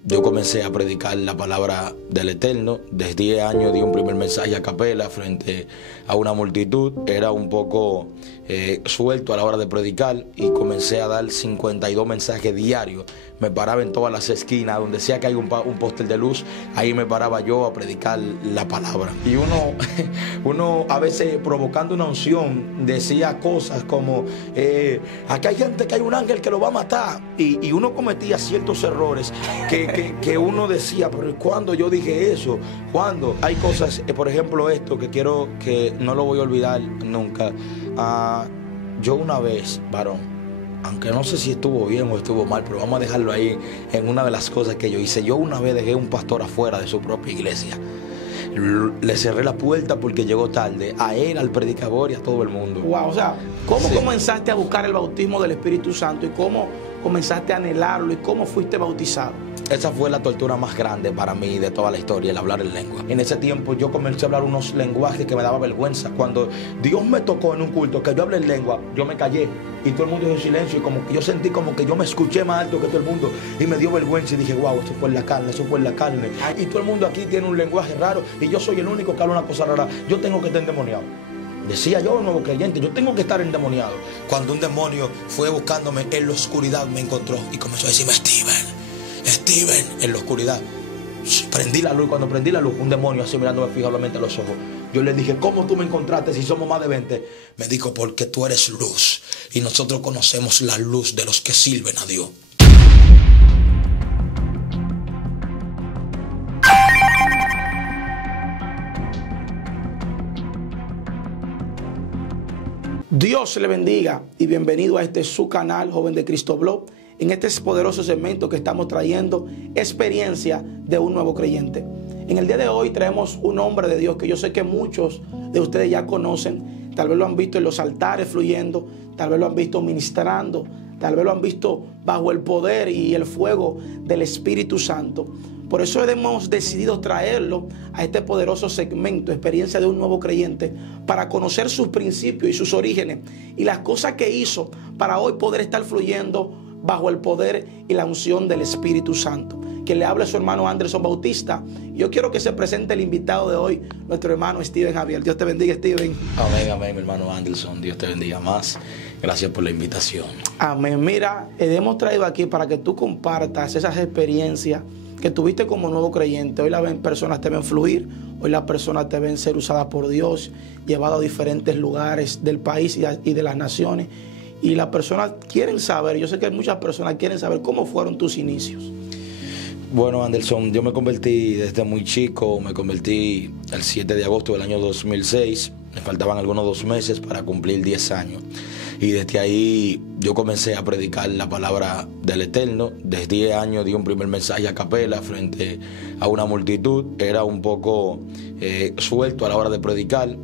Yo comencé a predicar la palabra del Eterno. Desde 10 años di un primer mensaje a capela frente a una multitud. Era un poco suelto a la hora de predicar y comencé a dar 52 mensajes diarios. Me paraba en todas las esquinas, donde sea que hay un póster de luz, ahí me paraba yo a predicar la palabra. Y uno a veces provocando una unción decía cosas como, aquí hay gente que hay un ángel que lo va a matar. Y uno cometía ciertos errores que uno decía, pero ¿cuándo yo dije eso? ¿Cuándo? Hay cosas, por ejemplo esto, que quiero que no lo voy a olvidar nunca. Yo una vez, varón, aunque no sé si estuvo bien o estuvo mal, pero vamos a dejarlo ahí en una de las cosas que yo hice. Yo una vez dejé un pastor afuera de su propia iglesia. Le cerré la puerta porque llegó tarde, a él, al predicador y a todo el mundo. Wow, o sea, ¿cómo comenzaste a buscar el bautismo del Espíritu Santo y cómo comenzaste a anhelarlo y cómo fuiste bautizado? Esa fue la tortura más grande para mí de toda la historia, el hablar en lengua. En ese tiempo yo comencé a hablar unos lenguajes que me daba vergüenza. Cuando Dios me tocó en un culto que yo hablé en lengua, yo me callé y todo el mundo hizo silencio y como que yo sentí como que yo me escuché más alto que todo el mundo y me dio vergüenza y dije, wow, eso fue en la carne, eso fue en la carne. Y todo el mundo aquí tiene un lenguaje raro y yo soy el único que habla una cosa rara. Yo tengo que estar endemoniado. Decía yo, un nuevo creyente, yo tengo que estar endemoniado. Cuando un demonio fue buscándome en la oscuridad, me encontró y comenzó a decirme, Steven, en la oscuridad. Prendí la luz, cuando prendí la luz, un demonio así mirándome fijamente a los ojos. Yo le dije, ¿cómo tú me encontraste si somos más de 20? Me dijo, porque tú eres luz y nosotros conocemos la luz de los que sirven a Dios. Dios le bendiga y bienvenido a este su canal, Joven de Cristo Blog. En este poderoso segmento que estamos trayendo, experiencia de un nuevo creyente. En el día de hoy traemos un hombre de Dios que yo sé que muchos de ustedes ya conocen. Tal vez lo han visto en los altares fluyendo, tal vez lo han visto ministrando, tal vez lo han visto bajo el poder y el fuego del Espíritu Santo. Por eso hemos decidido traerlo a este poderoso segmento, experiencia de un nuevo creyente, para conocer sus principios y sus orígenes y las cosas que hizo para hoy poder estar fluyendo bajo el poder y la unción del Espíritu Santo. Que le habla su hermano Anderson Bautista. Yo quiero que se presente el invitado de hoy, nuestro hermano Steven Javier. Dios te bendiga, Steven. Amén, amén, mi hermano Anderson. Dios te bendiga más. Gracias por la invitación. Amén. Mira, hemos traído aquí para que tú compartas esas experiencias que tuviste como nuevo creyente. Hoy las personas te ven fluir, hoy las personas te ven ser usadas por Dios, llevado a diferentes lugares del país y de las naciones. Y las personas quieren saber, yo sé que muchas personas quieren saber cómo fueron tus inicios. Bueno, Anderson, yo me convertí desde muy chico, me convertí el 7 de agosto del año 2006, me faltaban algunos 2 meses para cumplir 10 años. Y desde ahí yo comencé a predicar la palabra del Eterno. Desde 10 años di un primer mensaje a capela frente a una multitud. Era un poco suelto a la hora de predicar.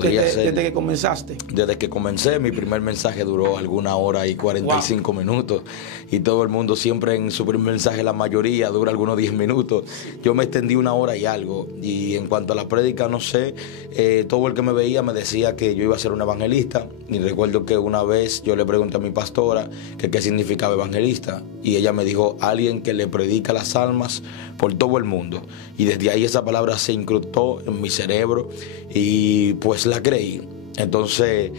Desde que comenzaste. Desde que comencé, mi primer mensaje duró alguna hora y 45 minutos. Y todo el mundo siempre en su primer mensaje, la mayoría, dura algunos 10 minutos. Yo me extendí 1 hora y algo. Y en cuanto a la prédica, no sé, todo el que me veía me decía que yo iba a ser un evangelista. Y recuerdo que una vez yo le pregunté a mi pastora que qué significaba evangelista. Y ella me dijo, alguien que le predica las almas por todo el mundo. Y desde ahí esa palabra se incrustó en mi cerebro y pues la creí. Entonces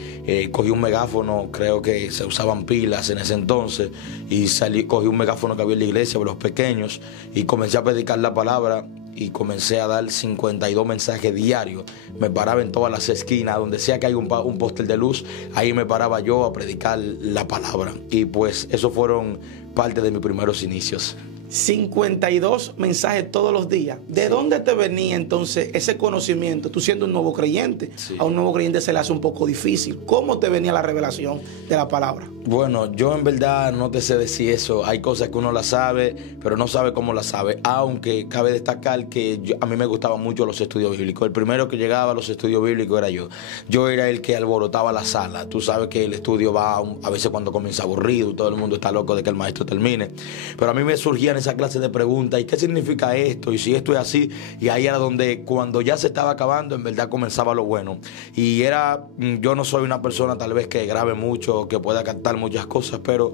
cogí un megáfono, creo que se usaban pilas en ese entonces, y cogí un megáfono que había en la iglesia de los pequeños y comencé a predicar la palabra y comencé a dar 52 mensajes diarios. Me paraba en todas las esquinas, donde sea que hay un póster de luz, ahí me paraba yo a predicar la palabra. Y pues esos fueron parte de mis primeros inicios. 52 mensajes todos los días. ¿De dónde te venía entonces ese conocimiento? Tú siendo un nuevo creyente, a un nuevo creyente se le hace un poco difícil. ¿Cómo te venía la revelación de la palabra? Bueno, yo en verdad no te sé decir eso. Hay cosas que uno las sabe, pero no sabe cómo las sabe. Aunque cabe destacar que a mí me gustaban mucho los estudios bíblicos. El primero que llegaba a los estudios bíblicos era yo. Yo era el que alborotaba la sala. Tú sabes que el estudio va a veces cuando comienza aburrido, todo el mundo está loco de que el maestro termine. Pero a mí me surgían esa clase de preguntas. ¿Y qué significa esto? ¿Y si esto es así? Y ahí era donde cuando ya se estaba acabando, en verdad comenzaba lo bueno. Y yo no soy una persona tal vez que grabe mucho o que pueda captar muchas cosas, pero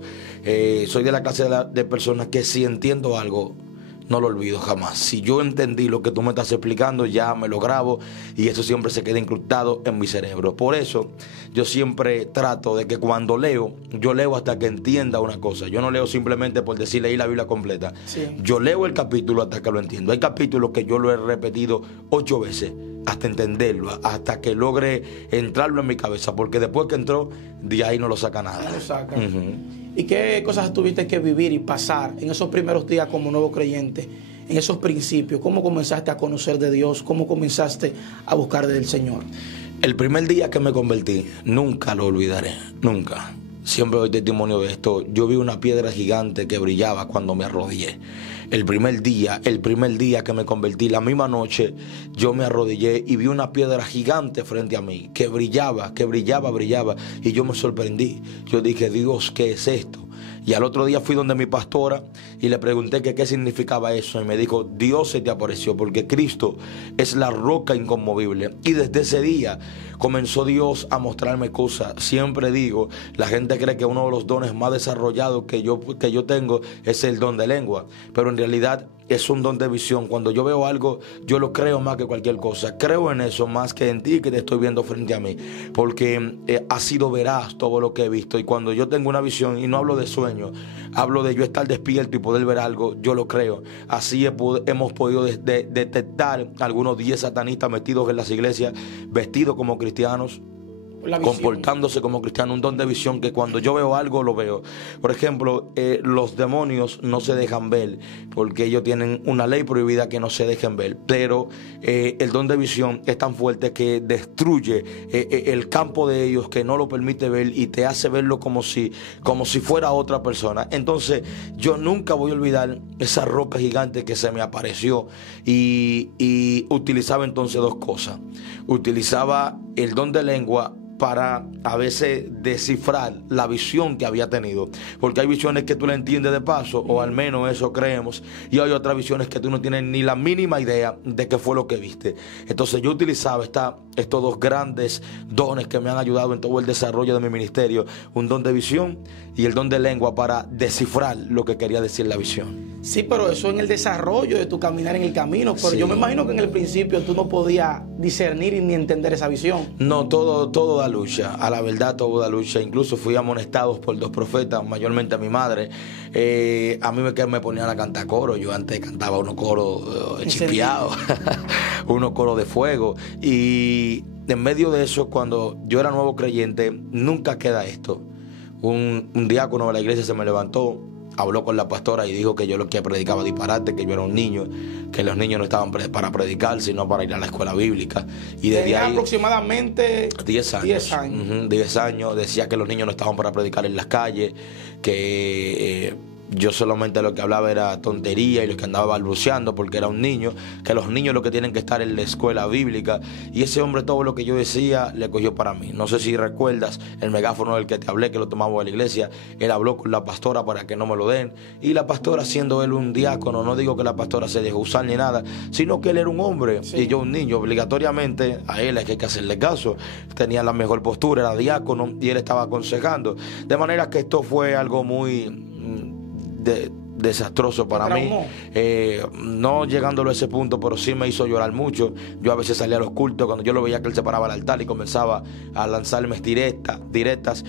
soy de la clase de personas que si entiendo algo, no lo olvido jamás. Si yo entendí lo que tú me estás explicando, ya me lo grabo y eso siempre se queda incrustado en mi cerebro. Por eso yo siempre trato de que cuando leo, yo leo hasta que entienda una cosa. Yo no leo simplemente por decir leí la Biblia completa. Sí. Yo leo el capítulo hasta que lo entiendo. Hay capítulos que yo lo he repetido 8 veces hasta entenderlo, hasta que logre entrarlo en mi cabeza, porque después que entró, de ahí no lo saca nada. No lo saca. Uh-huh. ¿Y qué cosas tuviste que vivir y pasar en esos primeros días como nuevo creyente? En esos principios, ¿cómo comenzaste a conocer de Dios? ¿Cómo comenzaste a buscar del Señor? El primer día que me convertí, nunca lo olvidaré, nunca. Siempre doy testimonio de esto. Yo vi una piedra gigante que brillaba cuando me arrodillé. El primer día que me convertí, la misma noche, yo me arrodillé y vi una piedra gigante frente a mí, que brillaba, brillaba, y yo me sorprendí. Yo dije, Dios, ¿qué es esto? Y al otro día fui donde mi pastora y le pregunté que qué significaba eso. Y me dijo, Dios se te apareció porque Cristo es la roca inconmovible. Y desde ese día comenzó Dios a mostrarme cosas. Siempre digo, la gente cree que uno de los dones más desarrollados que yo tengo es el don de lengua. Pero en realidad es un don de visión. Cuando yo veo algo, yo lo creo más que cualquier cosa. Creo en eso más que en ti que te estoy viendo frente a mí. Porque ha sido veraz todo lo que he visto. Y cuando yo tengo una visión, y no hablo de sueño, hablo de yo estar despierto y poder ver algo, yo lo creo. Así hemos podido detectar algunos 10 satanistas metidos en las iglesias, vestidos como cristianos, comportándose como cristiano, un don de visión que cuando yo veo algo lo veo. Por ejemplo, los demonios no se dejan ver porque ellos tienen una ley prohibida que no se dejen ver, pero el don de visión es tan fuerte que destruye el campo de ellos, que no lo permite ver y te hace verlo como si fuera otra persona. Entonces yo nunca voy a olvidar esa roca gigante que se me apareció y utilizaba entonces dos cosas. Utilizaba el don de lengua para a veces descifrar la visión que había tenido, porque hay visiones que tú la entiendes de paso, o al menos eso creemos, y hay otras visiones que tú no tienes ni la mínima idea de qué fue lo que viste. Entonces yo utilizaba estos dos grandes dones que me han ayudado en todo el desarrollo de mi ministerio, un don de visión y el don de lengua, para descifrar lo que quería decir la visión. Sí, pero eso en el desarrollo de tu caminar en el camino. Pero sí, yo me imagino que en el principio tú no podías discernir ni entender esa visión. No, todo da lucha. A la verdad todo da lucha. Incluso fui amonestados por 2 profetas, mayormente a mi madre. A mí me ponían a cantar coro. Yo antes cantaba unos coros chispeados, unos coros de fuego. Y en medio de eso, cuando yo era nuevo creyente, nunca queda esto. Un diácono de la iglesia se me levantó, habló con la pastora y dijo que yo lo que predicaba disparate, que yo era un niño, que los niños no estaban para predicar, sino para ir a la escuela bíblica. Y desde ahí, aproximadamente 10 años. 10 años. 10 años. Decía que los niños no estaban para predicar en las calles, que yo solamente lo que hablaba era tontería y lo que andaba balbuceando porque era un niño, que los niños lo que tienen que estar en la escuela bíblica. Y ese hombre todo lo que yo decía le cogió para mí. No sé si recuerdas el megáfono del que te hablé, que lo tomamos de la iglesia. Él habló con la pastora para que no me lo den, y la pastora, siendo él un diácono, no digo que la pastora se dejó usar ni nada, sino que él era un hombre, sí, y yo un niño. Obligatoriamente a él es que hay que hacerle caso. Tenía la mejor postura, era diácono y él estaba aconsejando, de manera que esto fue algo muy desastroso para mí, no llegándolo a ese punto, pero sí me hizo llorar mucho. Yo a veces salía a los cultos, cuando yo lo veía que él se paraba al altar y comenzaba a lanzarme directas,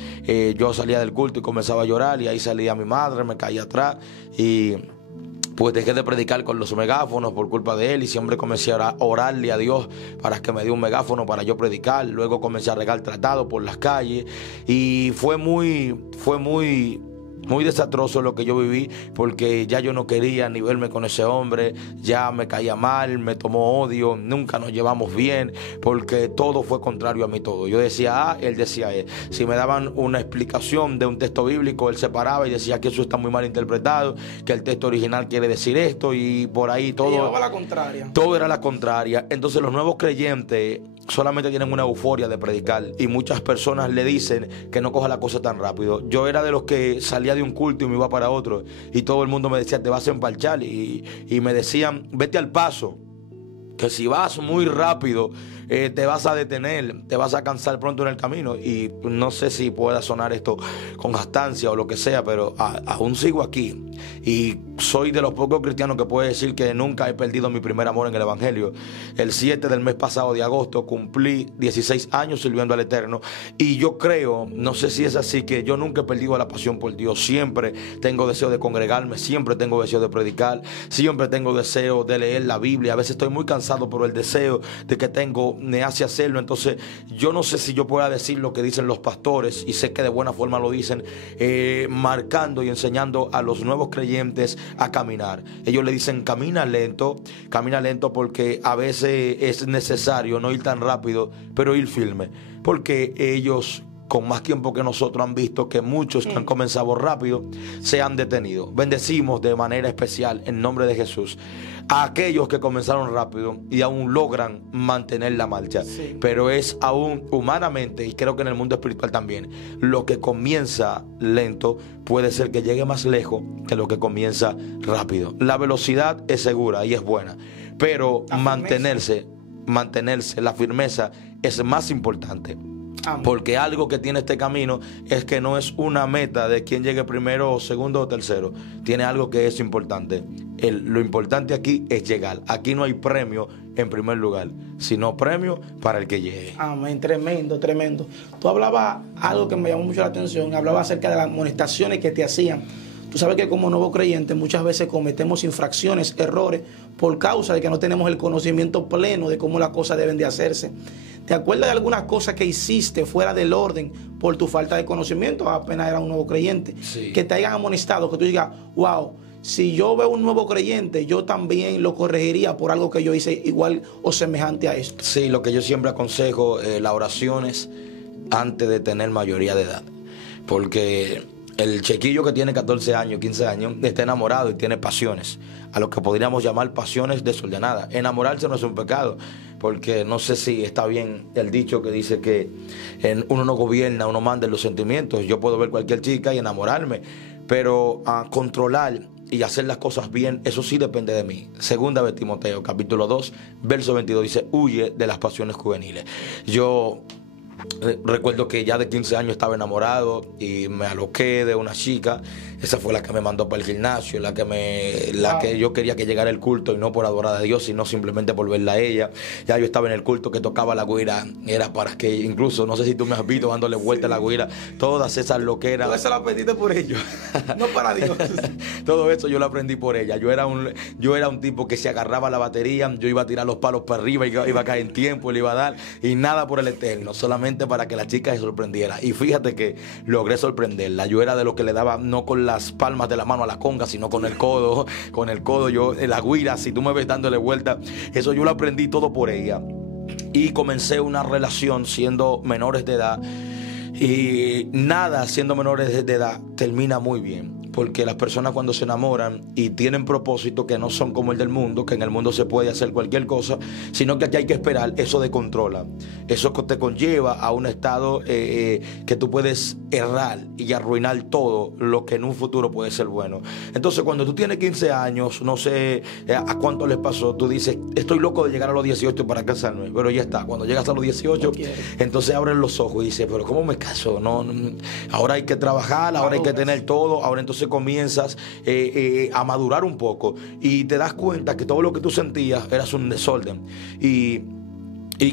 yo salía del culto y comenzaba a llorar, y ahí salía mi madre, me caía atrás y pues dejé de predicar con los megáfonos por culpa de él, y siempre comencé a orarle a Dios para que me dé un megáfono para yo predicar. Luego comencé a regar tratados por las calles y fue muy desastroso lo que yo viví, porque ya yo no quería ni verme con ese hombre, ya me caía mal, me tomó odio, nunca nos llevamos bien, porque todo fue contrario a mí todo. Yo decía A, él decía E. Si me daban una explicación de un texto bíblico, él se paraba y decía que eso está muy mal interpretado, que el texto original quiere decir esto, y por ahí todo llevaba la contraria. Todo era la contraria. Entonces los nuevos creyentes solamente tienen una euforia de predicar, y muchas personas le dicen que no coja la cosa tan rápido. Yo era de los que salía de un culto y me iba para otro, y todo el mundo me decía, te vas a empalchar, y me decían, vete al paso, que si vas muy rápido te vas a detener, te vas a cansar pronto en el camino. Y no sé si pueda sonar esto con gastancia o lo que sea, pero aún sigo aquí y soy de los pocos cristianos que puede decir que nunca he perdido mi primer amor en el Evangelio. El 7 del mes pasado de agosto cumplí 16 años sirviendo al Eterno, y yo creo, no sé si es así, que yo nunca he perdido la pasión por Dios. Siempre tengo deseo de congregarme, siempre tengo deseo de predicar, siempre tengo deseo de leer la Biblia. A veces estoy muy cansado, pero el deseo de que tengo me hace hacerlo. Entonces yo no sé si yo pueda decir lo que dicen los pastores, y sé que de buena forma lo dicen, marcando y enseñando a los nuevos creyentes a caminar. Ellos le dicen camina lento porque a veces es necesario no ir tan rápido, pero ir firme, porque ellos con más tiempo que nosotros han visto que muchos que han comenzado rápido se han detenido. Bendecimos de manera especial en nombre de Jesús a aquellos que comenzaron rápido y aún logran mantener la marcha. Sí. Pero es aún humanamente, y creo que en el mundo espiritual también, lo que comienza lento puede ser que llegue más lejos que lo que comienza rápido. La velocidad es segura y es buena, pero mantenerse, la firmeza es más importante. Amén. Porque algo que tiene este camino es que no es una meta de quién llegue primero o segundo o tercero. Tiene algo que es importante. Lo importante aquí es llegar. Aquí no hay premio en primer lugar, sino premio para el que llegue. Amén. Tremendo, tremendo. Tú hablabas algo que me llamó mucho la atención. Hablabas acerca de las amonestaciones que te hacían. Tú sabes que como nuevo creyente muchas veces cometemos infracciones, errores, por causa de que no tenemos el conocimiento pleno de cómo las cosas deben de hacerse. ¿Te acuerdas de algunas cosas que hiciste fuera del orden por tu falta de conocimiento? Apenas era un nuevo creyente. Sí. Que te hayan amonestado, que tú digas, wow, si yo veo un nuevo creyente, yo también lo corregiría por algo que yo hice igual o semejante a esto. Sí, lo que yo siempre aconsejo, las oraciones antes de tener mayoría de edad. Porque el chiquillo que tiene 14 años, 15 años, está enamorado y tiene pasiones, a lo que podríamos llamar pasiones desordenadas. Enamorarse no es un pecado, porque no sé si está bien el dicho que dice que uno no gobierna, uno manda en los sentimientos. Yo puedo ver cualquier chica y enamorarme, pero controlar y hacer las cosas bien, eso sí depende de mí. Segunda de Timoteo, capítulo 2, verso 22, dice, huye de las pasiones juveniles. Yo recuerdo que ya de 15 años estaba enamorado y me aloqué de una chica. Esa fue la que me mandó para el gimnasio, la que yo quería que llegara el culto, y no por adorar a Dios, sino simplemente por verla a ella. Ya yo estaba en el culto que tocaba la güira, era para que, incluso, no sé si tú me has visto dándole vuelta a la güira, todas esas loqueras. Todo eso lo aprendiste por ellos, no para Dios. Todo eso yo lo aprendí por ella. Yo era un tipo que se agarraba a la batería, yo iba a tirar los palos para arriba, iba a caer en tiempo, le iba a dar, y nada por el Eterno, solamente para que la chica se sorprendiera. Y fíjate que logré sorprenderla. Yo era de los que le daba no con las palmas de la mano a la conga, sino con el codo. Con el codo, yo, la guira, si tú me ves dándole vuelta, eso yo lo aprendí todo por ella. Y comencé una relación siendo menores de edad. Y nada, siendo menores de edad, termina muy bien. Porque las personas cuando se enamoran y tienen propósitos que no son como el del mundo, que en el mundo se puede hacer cualquier cosa, sino que aquí hay que esperar, eso descontrola. Eso te conlleva a un estado que tú puedes errar y arruinar todo lo que en un futuro puede ser bueno. Entonces cuando tú tienes 15 años, no sé a cuánto les pasó, tú dices, estoy loco de llegar a los 18 para casarme, pero ya está. Cuando llegas a los 18, entonces abres los ojos y dices, pero ¿cómo me caso? No, ahora hay que trabajar, ahora hay que tener todo, ahora entonces comienzas a madurar un poco y te das cuenta que todo lo que tú sentías era un desorden, y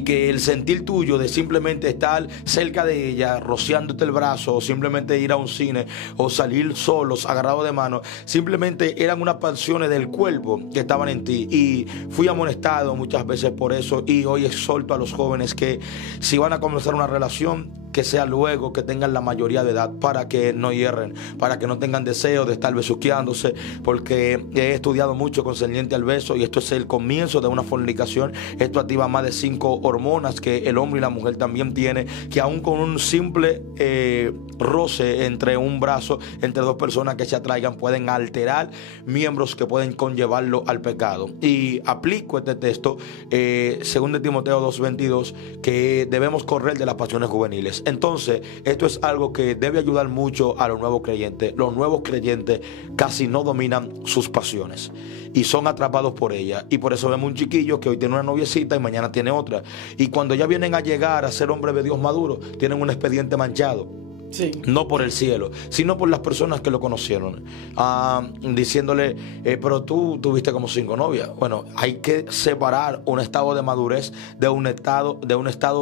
que el sentir tuyo de simplemente estar cerca de ella, rociándote el brazo, o simplemente ir a un cine, o salir solos, agarrados de mano, simplemente eran unas pasiones del cuerpo que estaban en ti. Y fui amonestado muchas veces por eso, y hoy exhorto a los jóvenes que si van a comenzar una relación, que sea luego que tengan la mayoría de edad, para que no hierren, para que no tengan deseo de estar besuqueándose, porque he estudiado mucho concerniente al beso, y esto es el comienzo de una fornicación. Esto activa más de 5 hormonas que el hombre y la mujer también tiene, que aún con un simple roce entre un brazo, entre dos personas que se atraigan, pueden alterar miembros que pueden conllevarlo al pecado. Y aplico este texto, 2 Timoteo 2:22, que debemos correr de las pasiones juveniles. Entonces, esto es algo que debe ayudar mucho a los nuevos creyentes. Los nuevos creyentes casi no dominan sus pasiones y son atrapados por ellas. Y por eso vemos un chiquillo que hoy tiene una noviecita y mañana tiene otra. Y cuando ya vienen a llegar a ser hombres de Dios maduros, tienen un expediente manchado. Sí. No por el cielo, sino por las personas que lo conocieron, diciéndole, pero tú tuviste como 5 novias. Bueno, hay que separar un estado de madurez de un estado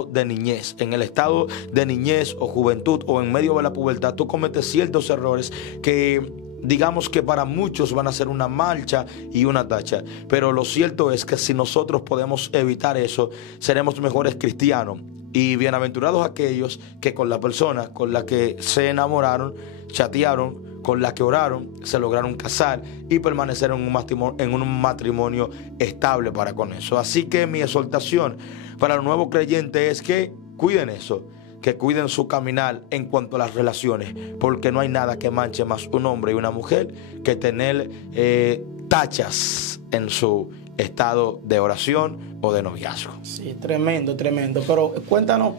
de niñez. En el estado de niñez o juventud o en medio de la pubertad, tú cometes ciertos errores que, digamos que para muchos van a ser una mancha y una tacha, pero lo cierto es que si nosotros podemos evitar eso, seremos mejores cristianos. Y bienaventurados aquellos que con la persona con la que se enamoraron, chatearon, con la que oraron, se lograron casar y permanecer en un matrimonio estable para con eso. Así que mi exhortación para los nuevos creyentes es que cuiden eso, que cuiden su caminar en cuanto a las relaciones, porque no hay nada que manche más un hombre y una mujer que tener tachas en su estado de oración o de noviazgo. Sí, tremendo, tremendo. Pero cuéntanos,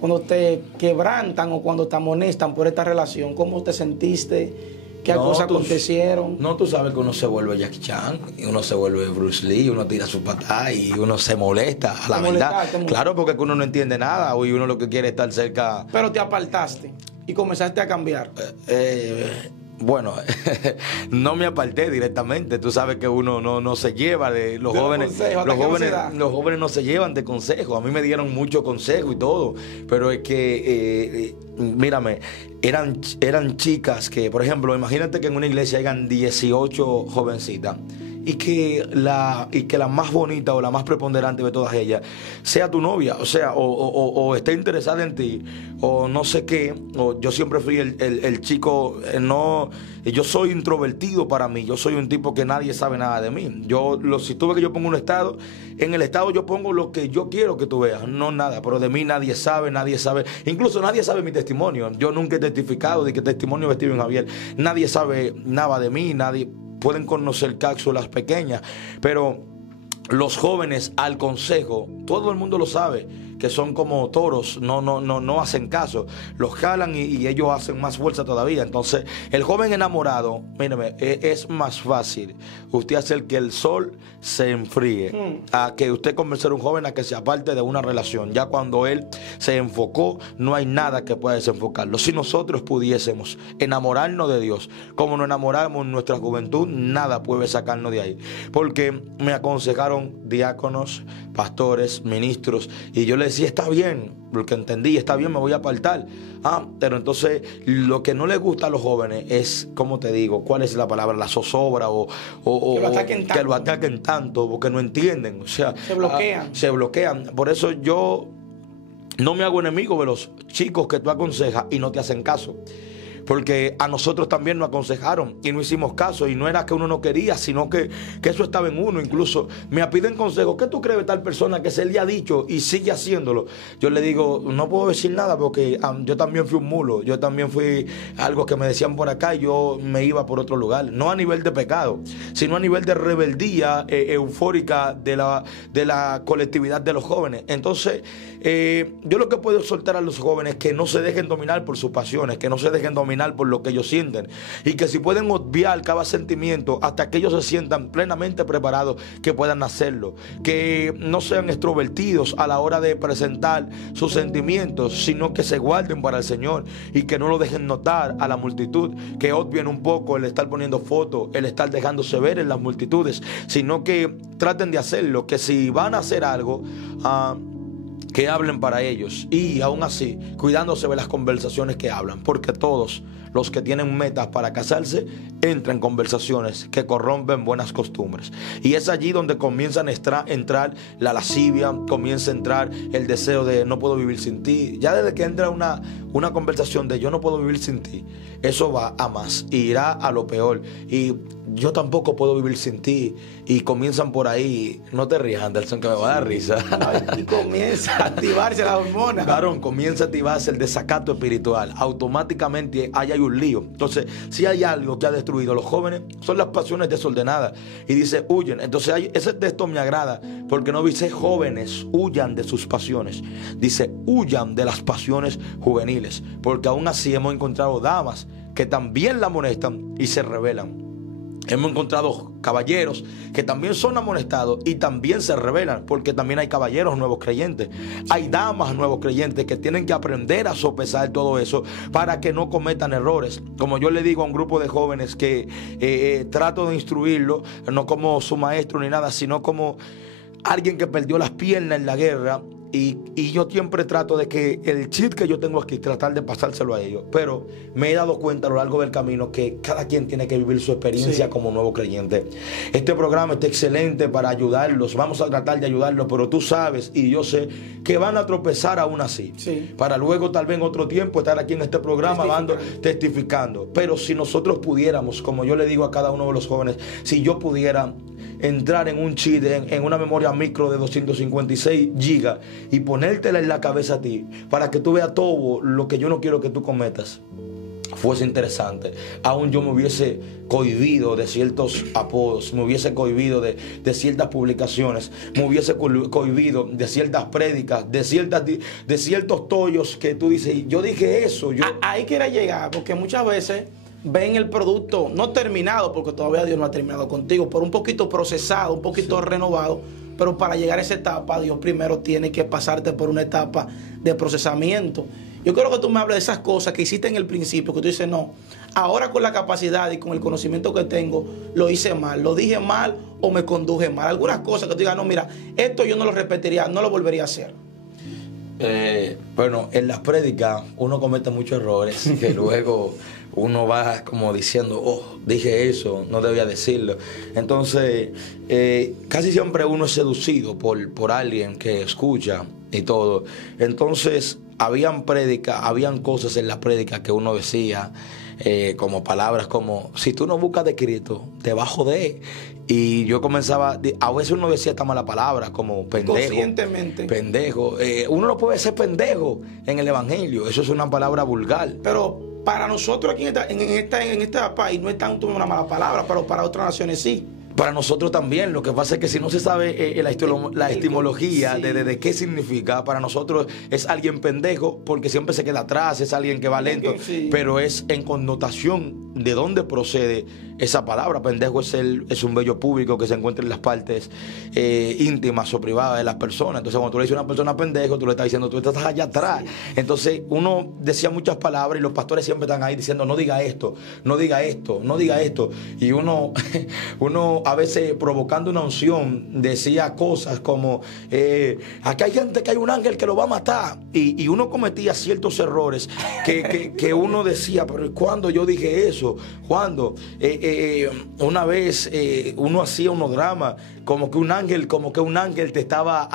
cuando te quebrantan o cuando te amonestan por esta relación, ¿cómo te sentiste? ¿Qué cosas acontecieron? No, tú sabes que uno se vuelve Jackie Chan, y uno se vuelve Bruce Lee, uno tira su patada y uno se molesta, la verdad. Claro, porque uno no entiende nada y uno lo que quiere es estar cerca. Pero te apartaste y comenzaste a cambiar. Bueno, no me aparté directamente. Tú sabes que uno no se lleva de los jóvenes. Los jóvenes no se llevan de consejos. A mí me dieron mucho consejo y todo, pero es que mírame, eran chicas que, por ejemplo, imagínate que en una iglesia hayan 18 jovencitas y que la más bonita o la más preponderante de todas ellas sea tu novia, o sea, o esté interesada en ti, o no sé qué. O yo siempre fui el chico, yo soy introvertido para mí, yo soy un tipo que nadie sabe nada de mí. Si tú ves que yo pongo un estado, en el estado yo pongo lo que yo quiero que tú veas, no nada, pero de mí nadie sabe, incluso nadie sabe mi testimonio. Yo nunca he testificado de que testimonio de Steven Javier, nadie sabe nada de mí, pueden conocer cápsulas pequeñas, pero los jóvenes al consejo, todo el mundo lo sabe, que son como toros, no hacen caso, los jalan y ellos hacen más fuerza todavía. Entonces, el joven enamorado, míreme, es más fácil usted hacer que el sol se enfríe, a que usted convencer a un joven a que se aparte de una relación. Ya cuando él se enfocó, no hay nada que pueda desenfocarlo. Si nosotros pudiésemos enamorarnos de Dios como nos enamoramos en nuestra juventud, nada puede sacarnos de ahí. Porque me aconsejaron diáconos, pastores, ministros, y yo les decía, está bien, lo que entendí, está bien, me voy a apartar. Pero entonces lo que no les gusta a los jóvenes es, como te digo, ¿cuál es la palabra? La zozobra o que lo ataquen tanto, porque no entienden, o sea, se bloquean. Por eso yo no me hago enemigo de los chicos que tú aconsejas y no te hacen caso. Porque a nosotros también nos aconsejaron y no hicimos caso, y no era que uno no quería, sino que eso estaba en uno. Incluso me piden consejos. ¿Qué tú crees de tal persona que se le ha dicho y sigue haciéndolo? Yo le digo, no puedo decir nada porque yo también fui un mulo, yo también fui algo que me decían por acá y yo me iba por otro lugar. No a nivel de pecado, sino a nivel de rebeldía eufórica de la colectividad de los jóvenes. Entonces, yo lo que puedo soltar a los jóvenes es que no se dejen dominar por sus pasiones, que no se dejen dominar por lo que ellos sienten, y que si pueden obviar cada sentimiento hasta que ellos se sientan plenamente preparados, que puedan hacerlo, que no sean extrovertidos a la hora de presentar sus sentimientos, sino que se guarden para el Señor y que no lo dejen notar a la multitud, que obvien un poco el estar poniendo fotos, el estar dejándose ver en las multitudes, sino que traten de hacerlo, que si van a hacer algo, que hablen para ellos, y aún así cuidándose de las conversaciones que hablan, porque todos los que tienen metas para casarse entran en conversaciones que corrompen buenas costumbres, y es allí donde comienzan a entrar la lascivia, comienza a entrar el deseo de no puedo vivir sin ti. Ya desde que entra una conversación de yo no puedo vivir sin ti, eso va a más, irá a lo peor, y yo tampoco puedo vivir sin ti, y comienzan por ahí. No te rías, Anderson, que me va a dar risa. Y comienza a activarse la hormona. Varón, comienza a activarse el desacato espiritual. Automáticamente hay un lío. Entonces, si hay algo que ha destruido a los jóvenes, son las pasiones desordenadas. Y dice, huyen. Entonces, ese texto me agrada, porque no dice jóvenes, huyan de sus pasiones. Dice, huyan de las pasiones juveniles. Porque aún así hemos encontrado damas que también la amonestan y se rebelan. Hemos encontrado caballeros que también son amonestados y también se rebelan, porque también hay caballeros nuevos creyentes. Hay damas nuevos creyentes que tienen que aprender a sopesar todo eso para que no cometan errores. Como yo le digo a un grupo de jóvenes que trato de instruirlo, no como su maestro ni nada, sino como alguien que perdió las piernas en la guerra. Y yo siempre trato de que el chip que yo tengo aquí, tratar de pasárselo a ellos. Pero me he dado cuenta a lo largo del camino que cada quien tiene que vivir su experiencia como nuevo creyente. Este programa está excelente para ayudarlos. Vamos a tratar de ayudarlos, pero tú sabes y yo sé que van a tropezar aún así. Sí. Para luego tal vez en otro tiempo estar aquí en este programa testificando. Pero si nosotros pudiéramos, como yo le digo a cada uno de los jóvenes, si yo pudiera entrar en un chip, en una memoria micro de 256 gigas y ponértela en la cabeza a ti para que tú veas todo lo que yo no quiero que tú cometas, fuese interesante. Aún yo me hubiese cohibido de ciertos apodos, me hubiese cohibido de ciertas publicaciones, me hubiese cohibido de ciertas prédicas, de ciertos tollos que tú dices, yo dije eso. Ahí quiere llegar, porque muchas veces ven el producto no terminado, porque todavía Dios no ha terminado contigo, pero un poquito procesado, un poquito renovado. Pero para llegar a esa etapa, Dios primero tiene que pasarte por una etapa de procesamiento. Yo quiero que tú me hables de esas cosas que hiciste en el principio, que tú dices, no, ahora con la capacidad y con el conocimiento que tengo, lo hice mal, lo dije mal o me conduje mal. Algunas cosas que tú digas, no, mira, esto yo no lo repetiría, no lo volvería a hacer. Bueno, en las prédicas uno comete muchos errores que luego uno va como diciendo, oh, dije eso, no debía decirlo. Entonces, casi siempre uno es seducido por alguien que escucha y todo. Entonces, habían cosas en la prédica que uno decía, como palabras como, si tú no buscas de Cristo, te va a joder. Y yo comenzaba, a veces uno decía esta mala palabra como pendejo. Conscientemente. Pendejo. Uno no puede ser pendejo en el evangelio, eso es una palabra vulgar. Pero para nosotros aquí en este país no es tanto una mala palabra, pero para otras naciones sí. Para nosotros también. Lo que pasa es que si no se sabe la etimología de qué significa, para nosotros es alguien pendejo porque siempre se queda atrás, es alguien que va lento, pero es en connotación de dónde procede esa palabra. Pendejo es un vello público que se encuentra en las partes íntimas o privadas de las personas. Entonces cuando tú le dices a una persona pendejo, tú le estás diciendo, tú estás allá atrás. Entonces uno decía muchas palabras y los pastores siempre están ahí diciendo, no diga esto, no diga esto, no diga esto. Y uno a veces provocando una unción decía cosas como, aquí hay gente que hay un ángel que lo va a matar. Y uno cometía ciertos errores que uno decía, pero ¿cuándo yo dije eso? ¿Cuándo? Una vez uno hacía unos dramas como que un ángel te estaba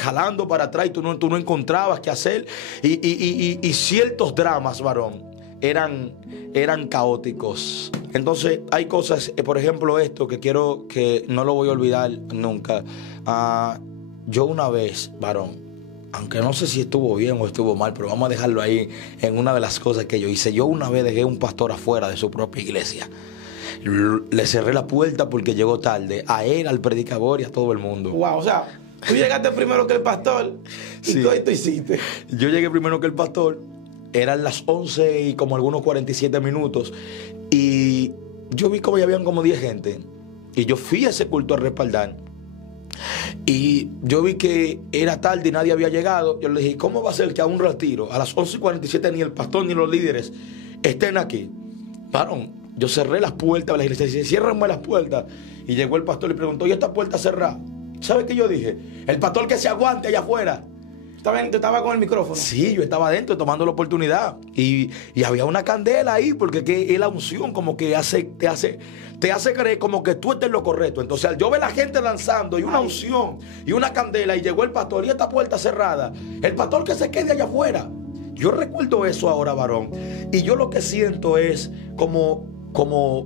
jalando para atrás y tú no encontrabas qué hacer. Y ciertos dramas, varón, eran caóticos. Entonces hay cosas, por ejemplo esto que quiero, que no lo voy a olvidar nunca. Yo una vez, varón, aunque no sé si estuvo bien o estuvo mal, pero vamos a dejarlo ahí en una de las cosas que yo hice. Yo una vez dejé un pastor afuera de su propia iglesia. Le cerré la puerta porque llegó tarde, a él, al predicador y a todo el mundo. Wow, o sea, tú llegaste primero que el pastor y sí. ¿Qué tú hiciste? Yo llegué primero que el pastor. Eran las 11 y como algunos 47 minutos. Y yo vi como ya habían como 10 gente. Y yo fui a ese culto a respaldar. Y yo vi que era tarde y nadie había llegado. Yo le dije, ¿cómo va a ser que a un retiro, a las 11:47, ni el pastor ni los líderes estén aquí? Varón, yo cerré las puertas de la iglesia. Dije, ciérrenme las puertas. Y llegó el pastor y preguntó, ¿y esta puerta cerrada? ¿Sabe qué yo dije? El pastor que se aguante allá afuera. ¿Estaba con el micrófono? Sí, yo estaba adentro tomando la oportunidad. Y había una candela ahí, porque es la unción como que te hace creer como que tú estés en lo correcto. Entonces, al yo ver a la gente danzando y una unción y una candela, y llegó el pastor y esta puerta cerrada, el pastor que se quede allá afuera. Yo recuerdo eso ahora, varón. Y yo lo que siento es como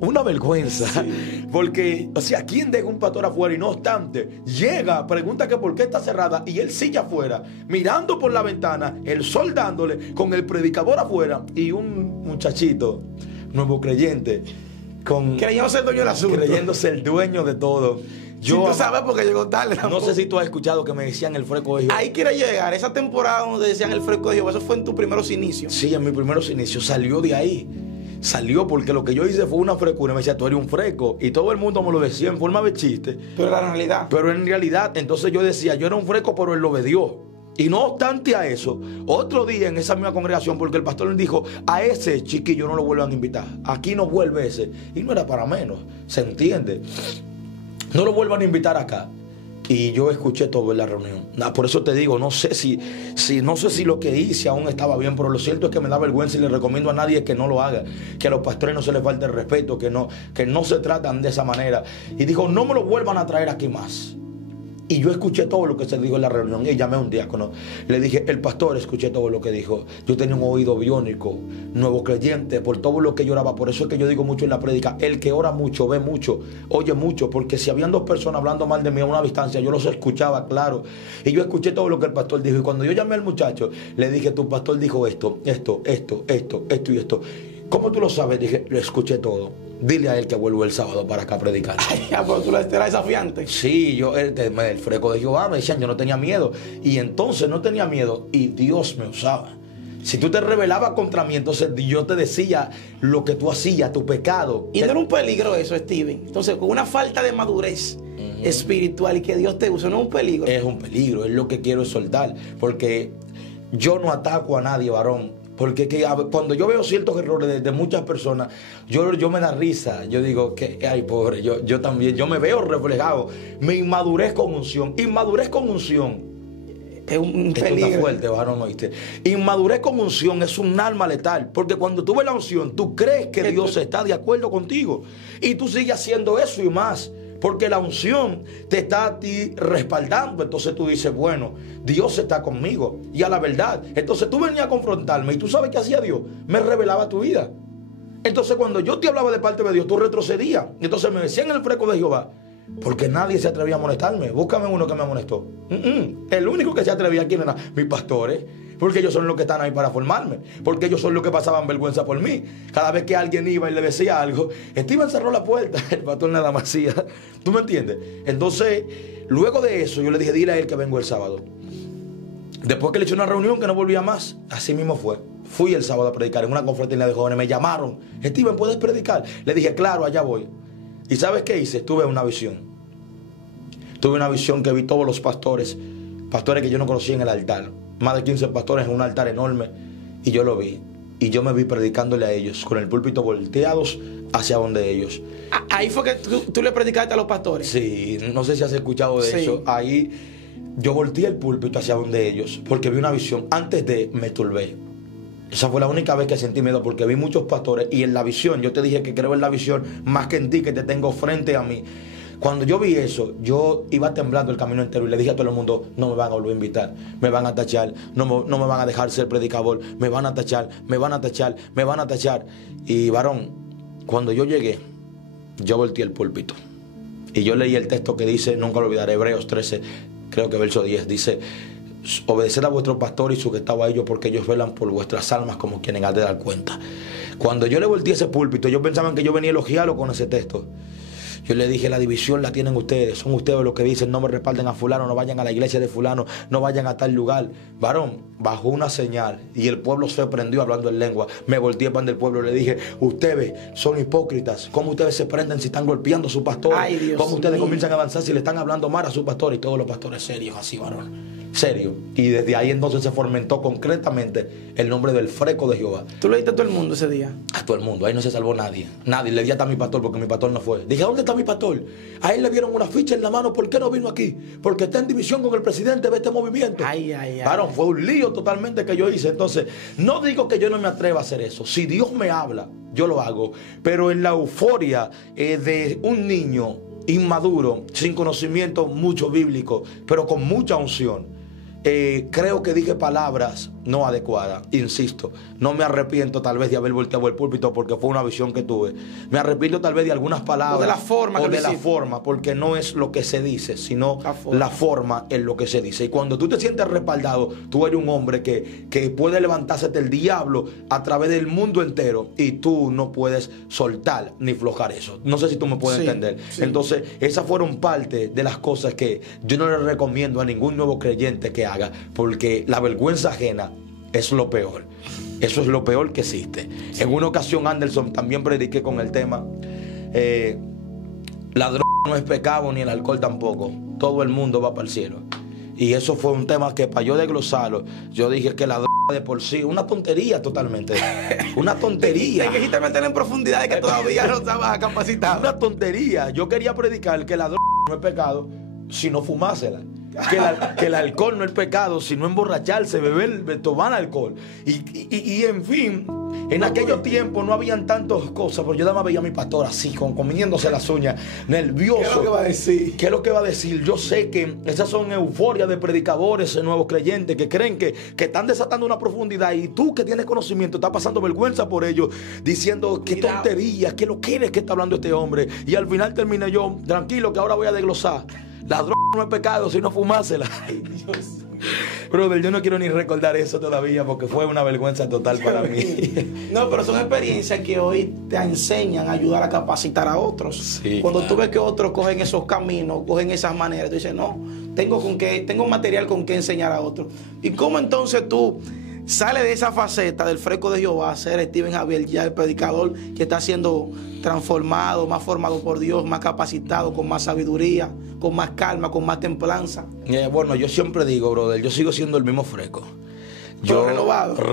una vergüenza, sí. Porque, o sea, ¿quién deja un pastor afuera? Y no obstante, llega, pregunta que por qué está cerrada, y él sigue afuera, mirando por la ventana, el sol dándole, con el predicador afuera, y un muchachito, nuevo creyente, creyendo ser dueño del asunto. Creyéndose el dueño de todo. Yo, si tú sabes porque llegó tarde. No sé si tú has escuchado que me decían el fresco de Jehová. Ahí quiere llegar. Esa temporada donde decían el fresco de Jehová, eso fue en tus primeros inicios. Sí, en mis primeros inicios. Salió de ahí. Salió porque lo que yo hice fue una frescura. Me decía, tú eres un fresco. Y todo el mundo me lo decía en forma de chiste. Pero era la realidad. Pero en realidad, entonces yo decía, yo era un fresco, pero él lo obedió. Y no obstante a eso, otro día en esa misma congregación, porque el pastor le dijo, a ese chiquillo no lo vuelvan a invitar. Aquí no vuelve ese. Y no era para menos. ¿Se entiende? No lo vuelvan a invitar acá. Y yo escuché todo en la reunión. Por eso te digo, no sé si lo que hice aún estaba bien, pero lo cierto es que me da vergüenza y le recomiendo a nadie que no lo haga, que a los pastores no se les falte el respeto, que no se tratan de esa manera. Y dijo, no me lo vuelvan a traer aquí más. Y yo escuché todo lo que se dijo en la reunión y llamé a un diácono. Le dije, el pastor, escuché todo lo que dijo. Yo tenía un oído biónico, nuevo creyente, por todo lo que yo oraba. Por eso es que yo digo mucho en la prédica, el que ora mucho, ve mucho, oye mucho. Porque si habían dos personas hablando mal de mí a una distancia, yo los escuchaba, claro. Y yo escuché todo lo que el pastor dijo. Y cuando yo llamé al muchacho, le dije, tu pastor dijo esto y esto. ¿Cómo tú lo sabes? Dije, lo escuché todo. Dile a él que vuelvo el sábado para acá a predicar. Ay, pero tú eras desafiante. Sí, el fresco de Jehová me decían, yo no tenía miedo. Y entonces no tenía miedo y Dios me usaba. Si tú te rebelabas contra mí, entonces yo te decía lo que tú hacías, tu pecado. Y no era un peligro eso, Steven. Entonces, con una falta de madurez espiritual y que Dios te use, no es un peligro. Es un peligro, es lo que quiero soltar. Porque yo no ataco a nadie, varón. Porque cuando yo veo ciertos errores de muchas personas, yo me da risa. Yo digo, ay, pobre, yo también, yo me veo reflejado. Mi inmadurez con unción. Inmadurez con unción. Es un peligro. Esto está fuerte, varón, ¿oíste? Inmadurez con unción es un arma letal. Porque cuando tú ves la unción, tú crees que Dios está de acuerdo contigo. Y tú sigues haciendo eso y más. Porque la unción te está a ti respaldando. Entonces tú dices, bueno, Dios está conmigo. Y a la verdad. Entonces tú venías a confrontarme. Y tú sabes qué hacía Dios. Me revelaba tu vida. Entonces cuando yo te hablaba de parte de Dios, tú retrocedías. Entonces me decían el fresco de Jehová. Porque nadie se atrevía a amonestarme. Búscame uno que me amonestó. El único que se atrevía, ¿quién era? Mis pastores. Porque ellos son los que están ahí para formarme. Porque ellos son los que pasaban vergüenza por mí. Cada vez que alguien iba y le decía algo, Steven cerró la puerta. El pastor nada más hacía. ¿Tú me entiendes? Entonces, luego de eso, yo le dije, dile a él que vengo el sábado. Después que le hice una reunión que no volvía más, así mismo fue. Fui el sábado a predicar en una confraternidad de jóvenes. Me llamaron. Steven, ¿puedes predicar? Le dije, claro, allá voy. ¿Y sabes qué hice? Tuve una visión. Tuve una visión que vi todos los pastores que yo no conocía en el altar. Más de 15 pastores en un altar enorme. Y yo lo vi. Y yo me vi predicándole a ellos, con el púlpito volteados hacia donde ellos. Ahí fue que tú le predicaste a los pastores. Sí, no sé si has escuchado de eso. Ahí yo volteé el púlpito hacia donde ellos, porque vi una visión. Antes de, me turbé. Esa fue la única vez que sentí miedo, porque vi muchos pastores. Y en la visión, yo te dije que creo en la visión más que en ti, que te tengo frente a mí. Cuando yo vi eso, yo iba temblando el camino entero y le dije a todo el mundo, no me van a volver a invitar, me van a tachar, no me van a dejar ser predicador, me van a tachar. Y varón, cuando yo llegué, yo volteé el púlpito y yo leí el texto que dice, nunca lo olvidaré, Hebreos 13, creo que verso 10, dice, obedeced a vuestro pastor y sujetad a ellos porque ellos velan por vuestras almas como quienes han de dar cuenta. Cuando yo le volteé ese púlpito, ellos pensaban que yo venía a elogiarlo con ese texto. Yo le dije, la división la tienen ustedes, son ustedes los que dicen, no me respalden a fulano, no vayan a la iglesia de fulano, no vayan a tal lugar. Varón, bajó una señal y el pueblo se prendió hablando en lengua. Me volteé para el pueblo y le dije, ustedes son hipócritas, ¿cómo ustedes se prenden si están golpeando a su pastor? ¿Cómo ustedes comienzan a avanzar si le están hablando mal a su pastor? Y todos los pastores serios así, varón. Serio. Y desde ahí entonces se fomentó concretamente el nombre del fresco de Jehová. ¿Tú le diste a todo el mundo ese día? A todo el mundo, ahí no se salvó nadie. Nadie, le di hasta a mi pastor porque mi pastor no fue. Dije, ¿dónde está mi pastor? A él le dieron una ficha en la mano, ¿por qué no vino aquí? Porque está en división con el presidente de este movimiento. Varón, fue un lío totalmente que yo hice. Entonces, no digo que yo no me atreva a hacer eso. Si Dios me habla, yo lo hago. Pero en la euforia de un niño inmaduro, sin conocimiento mucho bíblico, pero con mucha unción, creo que dije palabras no adecuada. Insisto, no me arrepiento tal vez de haber volteado el púlpito porque fue una visión que tuve. Me arrepiento tal vez de algunas palabras. O de la forma. O de la forma, porque no es lo que se dice, sino la forma es lo que se dice. Y cuando tú te sientes respaldado, tú eres un hombre que puede levantarse del diablo a través del mundo entero y tú no puedes soltar ni flojar eso. No sé si tú me puedes entender. Sí. Entonces, esas fueron parte de las cosas que yo no le recomiendo a ningún nuevo creyente que haga, porque la vergüenza ajena es lo peor. Eso es lo peor que existe. Sí. En una ocasión, Anderson, también prediqué con el tema, la droga no es pecado ni el alcohol tampoco. Todo el mundo va para el cielo. Y eso fue un tema que para yo desglosarlo, yo dije que la droga de por sí, una tontería totalmente. Una tontería. Te quisiste meter en profundidades que todavía no estabas capacitado. Una tontería. Yo quería predicar que la droga no es pecado si no fumásela. Que el alcohol no es pecado sino emborracharse, beber, tomar alcohol. Y en fin, en aquellos tiempos no habían tantas cosas, pero yo nada más veía a mi pastor así, comiéndose las uñas, nervioso. ¿Qué es lo que va a decir? ¿Qué es lo que va a decir? Yo sé que esas son euforias de predicadores, nuevos creyentes, que creen que están desatando una profundidad y tú que tienes conocimiento estás pasando vergüenza por ellos, diciendo qué tonterías, qué lo que es que está hablando este hombre. Y al final terminé yo, tranquilo, que ahora voy a desglosar. La droga no es pecado si no fumásela. Ay, Dios. Brother, yo no quiero ni recordar eso todavía porque fue una vergüenza total para mí. No, pero son experiencias que hoy te enseñan a ayudar a capacitar a otros. Sí, cuando tú ves que otros cogen esos caminos, cogen esas maneras, tú dices, no, tengo material con que enseñar a otros. ¿Y cómo entonces tú sales de esa faceta del fresco de Jehová a ser Steven Javier, ya el predicador que está siendo transformado, más formado por Dios, más capacitado, con más sabiduría, con más calma, con más templanza? Bueno, yo siempre digo, brother, yo sigo siendo el mismo fresco. Renovado. Con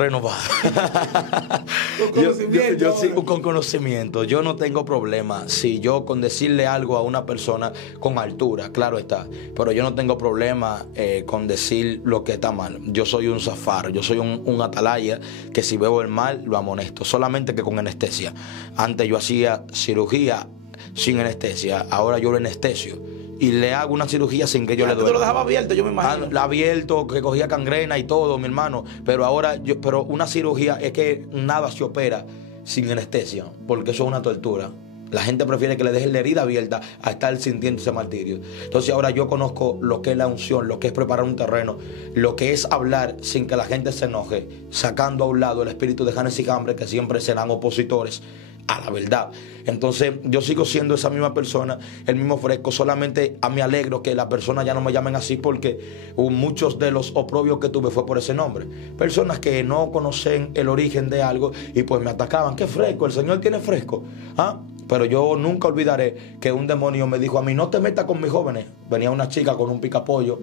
conocimiento. Yo sigo con conocimiento. Yo no tengo problema si yo con decirle algo a una persona con altura, claro está. Pero yo no tengo problema con decir lo que está mal. Yo soy un zafar, yo soy un atalaya que si veo el mal lo amonesto. Solamente que con anestesia. Antes yo hacía cirugía sin anestesia, ahora yo lo anestesio. Y le hago una cirugía sin que yo le duela. Tú lo dejabas abierto, yo me imagino. La abierto, que cogía gangrena y todo, mi hermano. Pero ahora, pero una cirugía es que nada se opera sin anestesia, porque eso es una tortura. La gente prefiere que le dejen la herida abierta a estar sintiendo ese martirio. Entonces ahora yo conozco lo que es la unción, lo que es preparar un terreno, lo que es hablar sin que la gente se enoje, sacando a un lado el espíritu de Janes y Cambre, que siempre serán opositores a la verdad. Entonces yo sigo siendo esa misma persona, el mismo fresco, solamente me alegro que las personas ya no me llamen así, porque muchos de los oprobios que tuve fue por ese nombre. Personas que no conocen el origen de algo y pues me atacaban. ¿Qué fresco? El Señor tiene fresco. ¿Ah? Pero yo nunca olvidaré que un demonio me dijo a mí, no te metas con mis jóvenes. Venía una chica con un picapollo.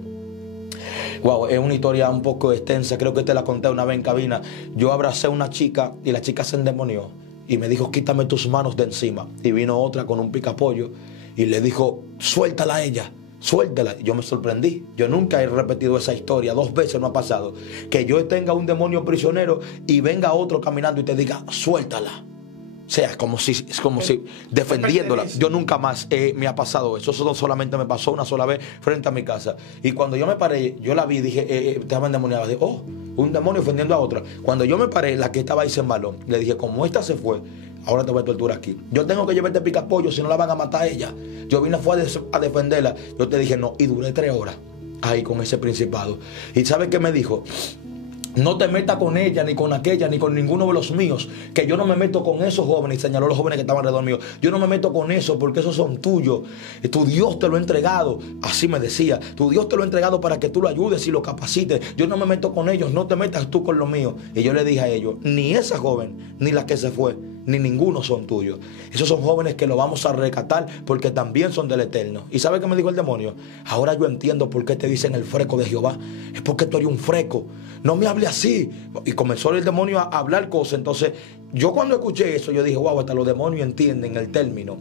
Wow, es una historia un poco extensa, creo que te la conté una vez en cabina. Yo abracé a una chica y la chica se endemonió y me dijo, quítame tus manos de encima. Y vino otra con un picapollo y le dijo, suéltala a ella, suéltala. Y yo me sorprendí. Yo nunca he repetido esa historia, 2 veces no ha pasado. Que yo tenga un demonio prisionero y venga otro caminando y te diga, suéltala. O sea, es como si defendiéndola. Yo nunca más me ha pasado eso. Eso solamente me pasó una sola vez frente a mi casa. Y cuando yo me paré, yo la vi y dije, estaba endemoniada. Dije, oh, un demonio ofendiendo a otra. Cuando yo me paré, la que estaba ahí se embaló. Le dije, como esta se fue, ahora te voy a torturar aquí. Yo tengo que llevarte picapollo, si no la van a matar a ella. Yo vine a defenderla. Yo te dije no. Y duré 3 horas ahí con ese principado. ¿Y sabes qué me dijo? No te metas con ella, ni con aquella, ni con ninguno de los míos. Que yo no me meto con esos jóvenes. Y señaló a los jóvenes que estaban alrededor mío. Yo no me meto con eso porque esos son tuyos. Tu Dios te lo ha entregado. Así me decía. Tu Dios te lo ha entregado para que tú lo ayudes y lo capacites. Yo no me meto con ellos. No te metas tú con los míos. Y yo le dije a ellos, ni esa joven, ni la que se fue, ni ninguno son tuyos. Esos son jóvenes que lo vamos a rescatar porque también son del Eterno. ¿Y sabe qué me dijo el demonio? Ahora yo entiendo por qué te dicen el fresco de Jehová. Es porque tú eres un fresco. No me hable así. Y comenzó el demonio a hablar cosas. Entonces yo cuando escuché eso, yo dije, wow, hasta los demonios entienden el término.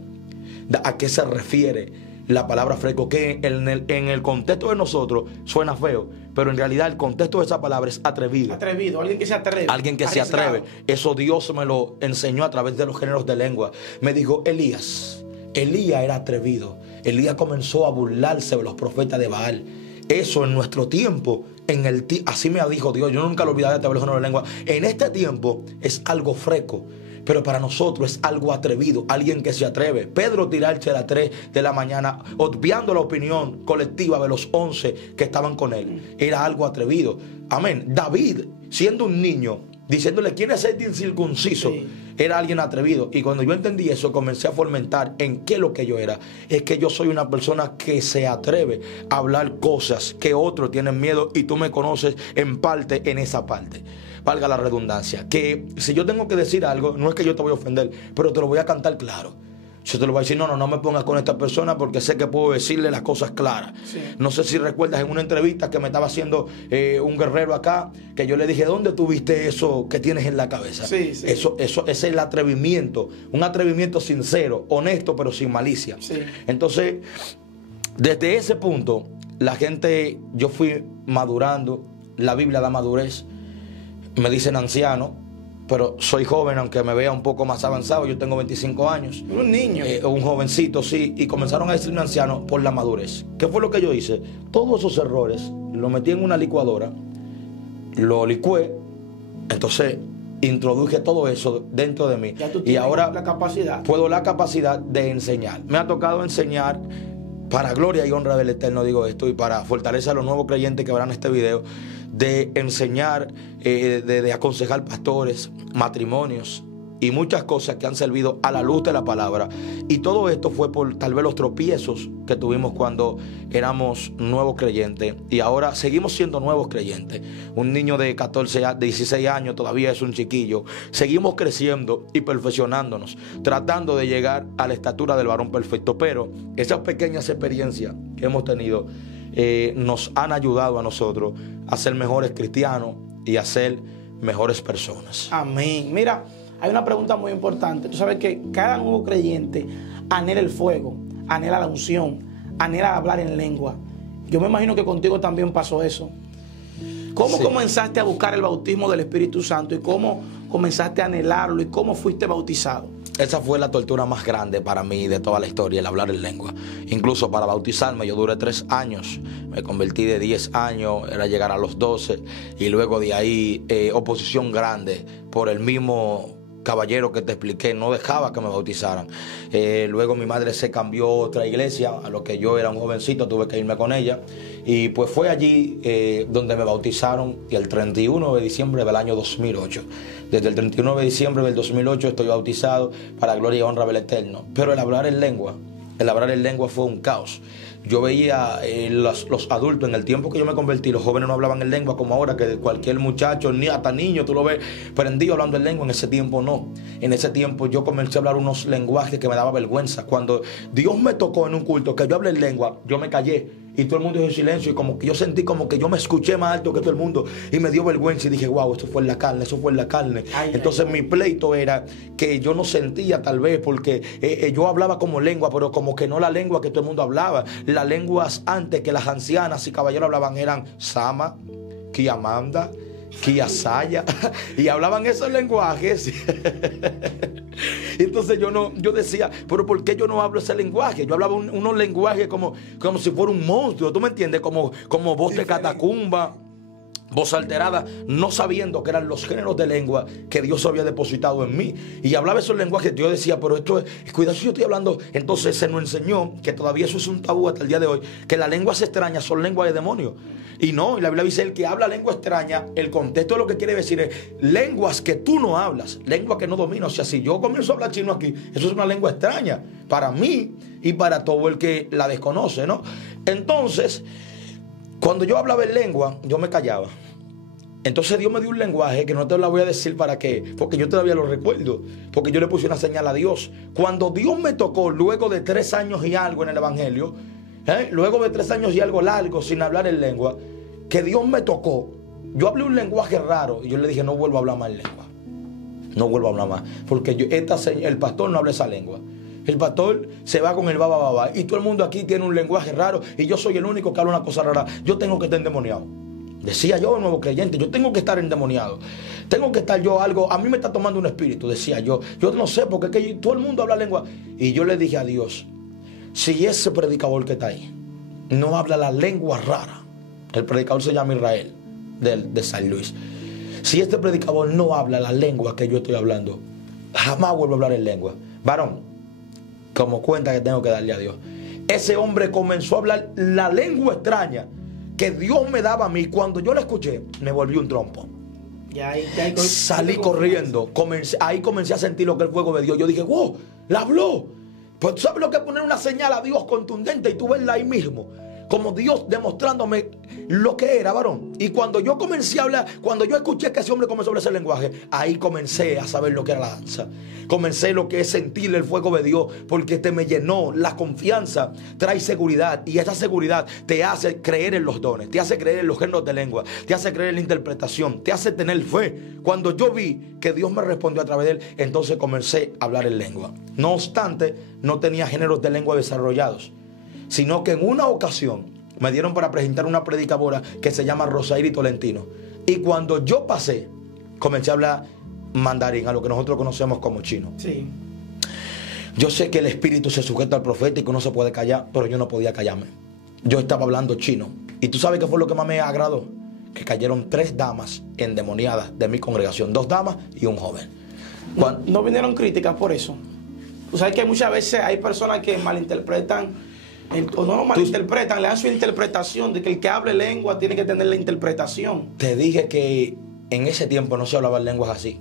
¿A qué se refiere la palabra fresco? Que en el contexto de nosotros suena feo, pero en realidad el contexto de esa palabra es atrevido. Atrevido, alguien que se atreve. Alguien que arriesgado. se atreve. Eso Dios me lo enseñó a través de los géneros de lengua. Me dijo, Elías era atrevido. Elías comenzó a burlarse de los profetas de Baal. eso en nuestro tiempo, así me dijo Dios, yo nunca lo olvidaré de hablar de lengua. En este tiempo es algo fresco, pero para nosotros es algo atrevido, alguien que se atreve. Pedro tirarse a las 3 de la mañana, obviando la opinión colectiva de los 11 que estaban con él, era algo atrevido. Amén. David, siendo un niño, diciéndole quién es el incircunciso, sí, era alguien atrevido. Y cuando yo entendí eso, comencé a fomentar en qué lo que yo era. Es que yo soy una persona que se atreve a hablar cosas que otros tienen miedo, y tú me conoces en parte, en esa parte. Valga la redundancia, que si yo tengo que decir algo, no es que yo te voy a ofender, pero te lo voy a cantar claro. Yo te lo voy a decir, no me pongas con esta persona porque sé que puedo decirle las cosas claras. Sí. No sé si recuerdas en una entrevista que me estaba haciendo un guerrero acá, que yo le dije, ¿dónde tuviste eso que tienes en la cabeza? Sí, sí. Eso es el atrevimiento, un atrevimiento sincero, honesto, pero sin malicia. Sí. Entonces, desde ese punto, yo fui madurando, la Biblia da madurez, me dicen anciano, pero soy joven, aunque me vea un poco más avanzado. Yo tengo 25 años. Un niño. Un jovencito, sí. Y comenzaron a decirme anciano por la madurez. ¿Qué fue lo que yo hice? Todos esos errores los metí en una licuadora, lo licué, entonces introduje todo eso dentro de mí. Ya tú tienes ahora la capacidad. Puedo la capacidad de enseñar. Me ha tocado enseñar, para gloria y honra del Eterno digo esto, y para fortalecer a los nuevos creyentes que verán este video, de enseñar, de aconsejar pastores, matrimonios y muchas cosas que han servido a la luz de la palabra. Y todo esto fue por tal vez los tropiezos que tuvimos cuando éramos nuevos creyentes, y ahora seguimos siendo nuevos creyentes. Un niño de 16 años todavía es un chiquillo. Seguimos creciendo y perfeccionándonos, tratando de llegar a la estatura del varón perfecto, pero esas pequeñas experiencias que hemos tenido nos han ayudado a nosotros a ser mejores cristianos y a ser mejores personas. Amén. Mira, hay una pregunta muy importante. Tú sabes que cada nuevo creyente anhela el fuego, anhela la unción, anhela hablar en lengua. Yo me imagino que contigo también pasó eso. ¿Cómo comenzaste a buscar el bautismo del Espíritu Santo y cómo comenzaste a anhelarlo y cómo fuiste bautizado? Esa fue la tortura más grande para mí de toda la historia, el hablar en lengua. Incluso para bautizarme yo duré 3 años, me convertí de 10 años, era llegar a los 12, y luego de ahí oposición grande por el mismo caballero que te expliqué, no dejaba que me bautizaran. Luego mi madre se cambió a otra iglesia, a lo que yo era un jovencito, tuve que irme con ella, y pues fue allí donde me bautizaron, y el 31 de diciembre del año 2008. Desde el 31 de diciembre del 2008 estoy bautizado para gloria y honra del Eterno. Pero el hablar en lengua fue un caos. Yo veía los adultos en el tiempo que yo me convertí, los jóvenes no hablaban en lengua como ahora, que cualquier muchacho, ni hasta niño, tú lo ves prendido hablando en lengua. En ese tiempo no. En ese tiempo yo comencé a hablar unos lenguajes que me daba vergüenza. Cuando Dios me tocó en un culto que yo hablé en lengua, yo me callé y todo el mundo hizo silencio, y como que yo sentí como que yo me escuché más alto que todo el mundo y me dio vergüenza, y dije, wow, eso fue en la carne, eso fue en la carne. Entonces mi pleito era que yo no sentía, tal vez porque yo hablaba como lengua, pero como que no la lengua que todo el mundo hablaba. Las lenguas antes que las ancianas y caballeros hablaban eran Sama, Kiamanda, Kiasaya, y hablaban esos lenguajes. Entonces yo decía, pero ¿por qué yo no hablo ese lenguaje? Yo hablaba unos lenguajes como si fuera un monstruo, ¿tú me entiendes? Como voz de catacumba, voz alterada, no sabiendo que eran los géneros de lengua que Dios había depositado en mí. Y hablaba esos lenguajes, yo decía, pero esto es, cuidado si yo estoy hablando. Entonces se nos enseñó, que todavía eso es un tabú hasta el día de hoy, que las lenguas extrañas son lenguas de demonios. Y no, y la Biblia dice, el que habla lengua extraña, el contexto de lo que quiere decir es lenguas que tú no hablas, lenguas que no dominas. O sea, si yo comienzo a hablar chino aquí, eso es una lengua extraña para mí y para todo el que la desconoce, ¿no? Entonces, cuando yo hablaba en lengua, yo me callaba. Entonces Dios me dio un lenguaje que no te lo voy a decir para qué, porque yo todavía lo recuerdo, porque yo le puse una señal a Dios. Cuando Dios me tocó, luego de 3 años y algo en el Evangelio, luego de 3 años y algo largo sin hablar en lengua, que Dios me tocó, yo hablé un lenguaje raro y yo le dije, no vuelvo a hablar más en lengua, no vuelvo a hablar más, porque el pastor no habla esa lengua. El pastor se va con el baba y todo el mundo aquí tiene un lenguaje raro y yo soy el único que habla una cosa rara. Yo tengo que estar endemoniado. Decía yo, nuevo creyente, yo tengo que estar endemoniado. Tengo que estar yo algo, a mí me está tomando un espíritu, decía yo. Yo no sé, porque es que todo el mundo habla lengua. Y yo le dije a Dios, si ese predicador que está ahí no habla la lengua rara El predicador se llama Israel, de San Luis. Si este predicador no habla la lengua que yo estoy hablando, jamás vuelvo a hablar en lengua. Varón, como cuenta que tengo que darle a Dios. Ese hombre comenzó a hablar la lengua extraña que Dios me daba a mí. Cuando yo la escuché, me volví un trompo. Salí corriendo. Ahí comencé a sentir lo que el fuego de Dios. Yo dije, wow, la habló. Pues tú sabes lo que es poner una señal a Dios contundente y tú verla ahí mismo. Como Dios demostrándome lo que era, varón. Y cuando yo comencé a hablar, cuando yo escuché que ese hombre comenzó a hablar ese lenguaje, ahí comencé a saber lo que era la danza. Comencé lo que es sentir el fuego de Dios, porque me llenó. La confianza trae seguridad, y esa seguridad te hace creer en los dones, te hace creer en los géneros de lengua, te hace creer en la interpretación, te hace tener fe. Cuando yo vi que Dios me respondió a través de él, entonces comencé a hablar en lengua. No obstante, no tenía géneros de lengua desarrollados, sino que en una ocasión me dieron para presentar una predicadora que se llama Rosairi Tolentino. Y cuando yo pasé, comencé a hablar mandarín, a lo que nosotros conocemos como chino. Sí. Yo sé que el espíritu se sujeta al profeta y que uno se puede callar, pero yo no podía callarme. Yo estaba hablando chino. Y tú sabes qué fue lo que más me agradó. Que cayeron 3 damas endemoniadas de mi congregación. 2 damas y un joven. ¿No vinieron críticas por eso? Tú sabes que muchas veces hay personas que malinterpretan, o no lo malinterpretan, le dan su interpretación de que el que hable lengua tiene que tener la interpretación. Te dije que en ese tiempo no se hablaban lenguas así.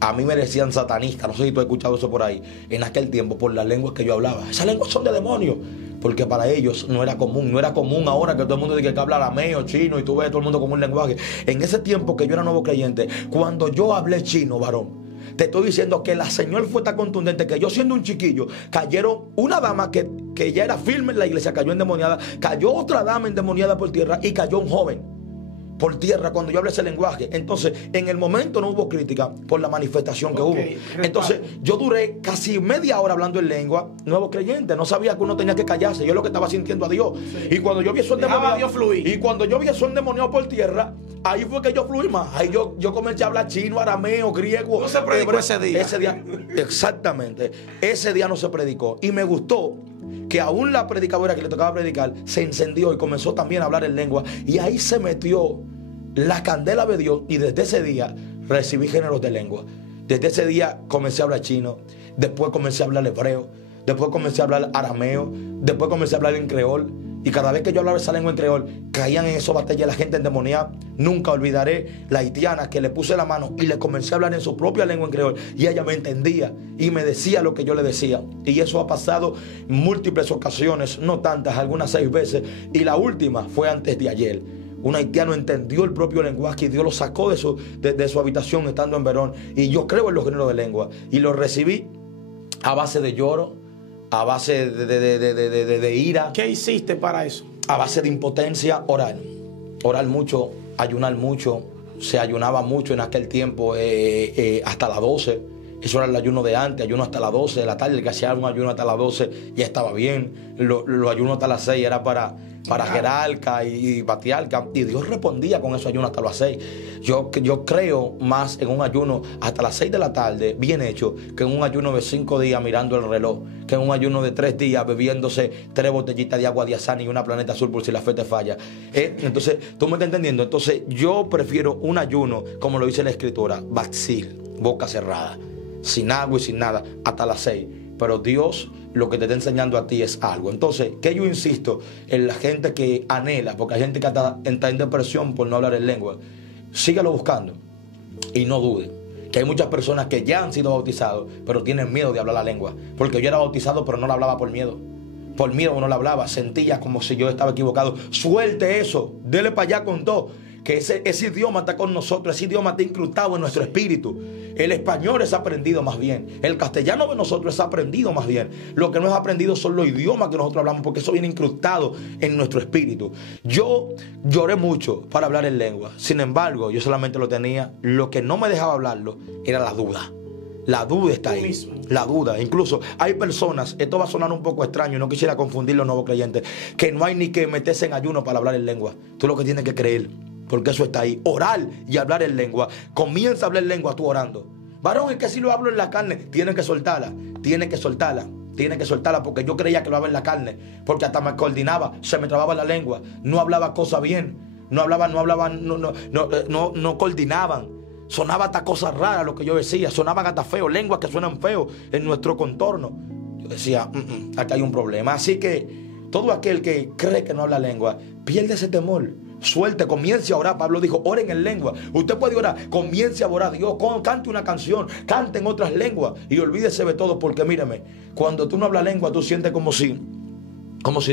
A mí me decían satanista, no sé si tú has escuchado eso por ahí, en aquel tiempo, por las lenguas que yo hablaba. Esas lenguas son de demonios, porque para ellos no era común. No era común ahora que todo el mundo dice que habla arameo, chino, y tú ves todo el mundo con un lenguaje. En ese tiempo que yo era nuevo creyente, cuando yo hablé chino, varón, te estoy diciendo que la señal fue tan contundente que yo, siendo un chiquillo, cayeron una dama que ya era firme en la iglesia, cayó endemoniada, cayó otra dama endemoniada por tierra y cayó un joven por tierra cuando yo hablé ese lenguaje. Entonces, en el momento no hubo crítica por la manifestación que hubo. Entonces, yo duré casi media hora hablando en lengua, nuevo creyente, no sabía que uno tenía que callarse, yo lo que estaba sintiendo a Dios. Sí. Y cuando yo vi eso endemoniado por tierra, ahí fue que yo fluí más. Ahí yo comencé a hablar chino, arameo, griego. No se predicó ese día. Ese día, exactamente. Ese día no se predicó. Y me gustó que aún la predicadora que le tocaba predicar se encendió y comenzó también a hablar en lengua. Y ahí se metió la candela de Dios. Y desde ese día recibí géneros de lengua. Desde ese día comencé a hablar chino. Después comencé a hablar hebreo. Después comencé a hablar arameo. Después comencé a hablar en creol. Y cada vez que yo hablaba esa lengua en creol, caían en esa batalla la gente endemoniada. Nunca olvidaré la haitiana que le puse la mano y le comencé a hablar en su propia lengua en creol. Y ella me entendía y me decía lo que yo le decía. Y eso ha pasado en múltiples ocasiones, no tantas, algunas 6 veces. Y la última fue antes de ayer. Un haitiano entendió el propio lenguaje y Dios lo sacó de su habitación estando en Verón. Y yo creo en los géneros de lengua. Y lo recibí a base de lloro, a base de ira. ¿Qué hiciste para eso? A base de impotencia, orar. Orar mucho, ayunar mucho. Se ayunaba mucho en aquel tiempo, hasta las 12. Eso era el ayuno de antes, ayuno hasta las 12 de la tarde. El que hacía un ayuno hasta las 12 ya estaba bien. Los ayunos hasta las 6 era para jerarca y patriarca. Y Dios respondía con esos ayunos hasta las 6. Yo creo más en un ayuno hasta las 6 de la tarde, bien hecho, que en un ayuno de 5 días mirando el reloj, que en un ayuno de 3 días bebiéndose 3 botellitas de agua de Asani y una Planeta Azul por si la fe te falla. Entonces, ¿tú me estás entendiendo? Entonces, yo prefiero un ayuno, como lo dice la Escritura, batzil, boca cerrada, sin agua y sin nada, hasta las 6. Pero Dios lo que te está enseñando a ti es algo. Entonces, que yo insisto en la gente que anhela, porque hay gente que está en depresión por no hablar en lengua. Sígalo buscando y no dude que hay muchas personas que ya han sido bautizados, pero tienen miedo de hablar la lengua. Porque yo era bautizado, pero no la hablaba por miedo. Por miedo no la hablaba, sentía como si yo estaba equivocado. Suelte eso, dele para allá con todo. Que ese idioma está con nosotros, ese idioma está incrustado en nuestro espíritu. El español es aprendido más bien, el castellano de nosotros es aprendido más bien. Lo que no es aprendido son los idiomas que nosotros hablamos, porque eso viene incrustado en nuestro espíritu. Yo lloré mucho para hablar en lengua, sin embargo yo solamente lo tenía. Lo que no me dejaba hablarlo era la duda. La duda está ahí, la duda. Incluso hay personas, esto va a sonar un poco extraño, no quisiera confundir los nuevos creyentes, que no hay ni que meterse en ayuno para hablar en lengua. Tú lo que tienes que creer, porque eso está ahí. Orar y hablar en lengua. Comienza a hablar en lengua tú orando. Varón, es que si lo hablo en la carne, tienes que soltarla. Tienes que soltarla, porque yo creía que lo hablaba en la carne. Porque hasta me coordinaba, se me trababa la lengua, no hablaba cosas bien. no coordinaban. Sonaba hasta cosas raras lo que yo decía, sonaban hasta feo, lenguas que suenan feo en nuestro contorno. Yo decía, acá hay un problema. Así que todo aquel que cree que no habla lengua, pierde ese temor. Suelte, comience a orar. Pablo dijo, oren en lengua. Usted puede orar, comience a orar a Dios, cante una canción, cante en otras lenguas y olvídese de todo, porque mírame, cuando tú no hablas lengua, tú sientes como si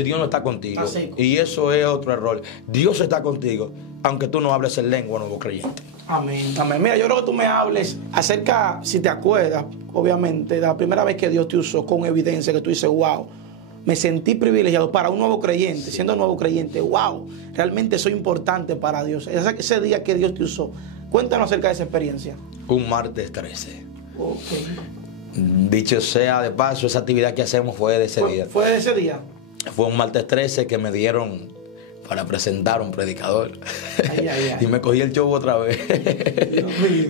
Dios no está contigo. Y eso es otro error. Dios está contigo, aunque tú no hables en lengua, nuevo creyente. Amén, amén. Mira, yo creo que tú me hables acerca, si te acuerdas, obviamente, de la primera vez que Dios te usó con evidencia, que tú dices, wow, me sentí privilegiado para un nuevo creyente, siendo nuevo creyente, wow, realmente soy importante para Dios. Ese día que Dios te usó, cuéntanos acerca de esa experiencia. Un martes 13. Okay. Dicho sea de paso, esa actividad que hacemos fue de ese día. ¿Fue de ese día? Fue un martes 13 que me dieron para presentar a un predicador. Ay, ay, ay. Y me cogí el show otra vez.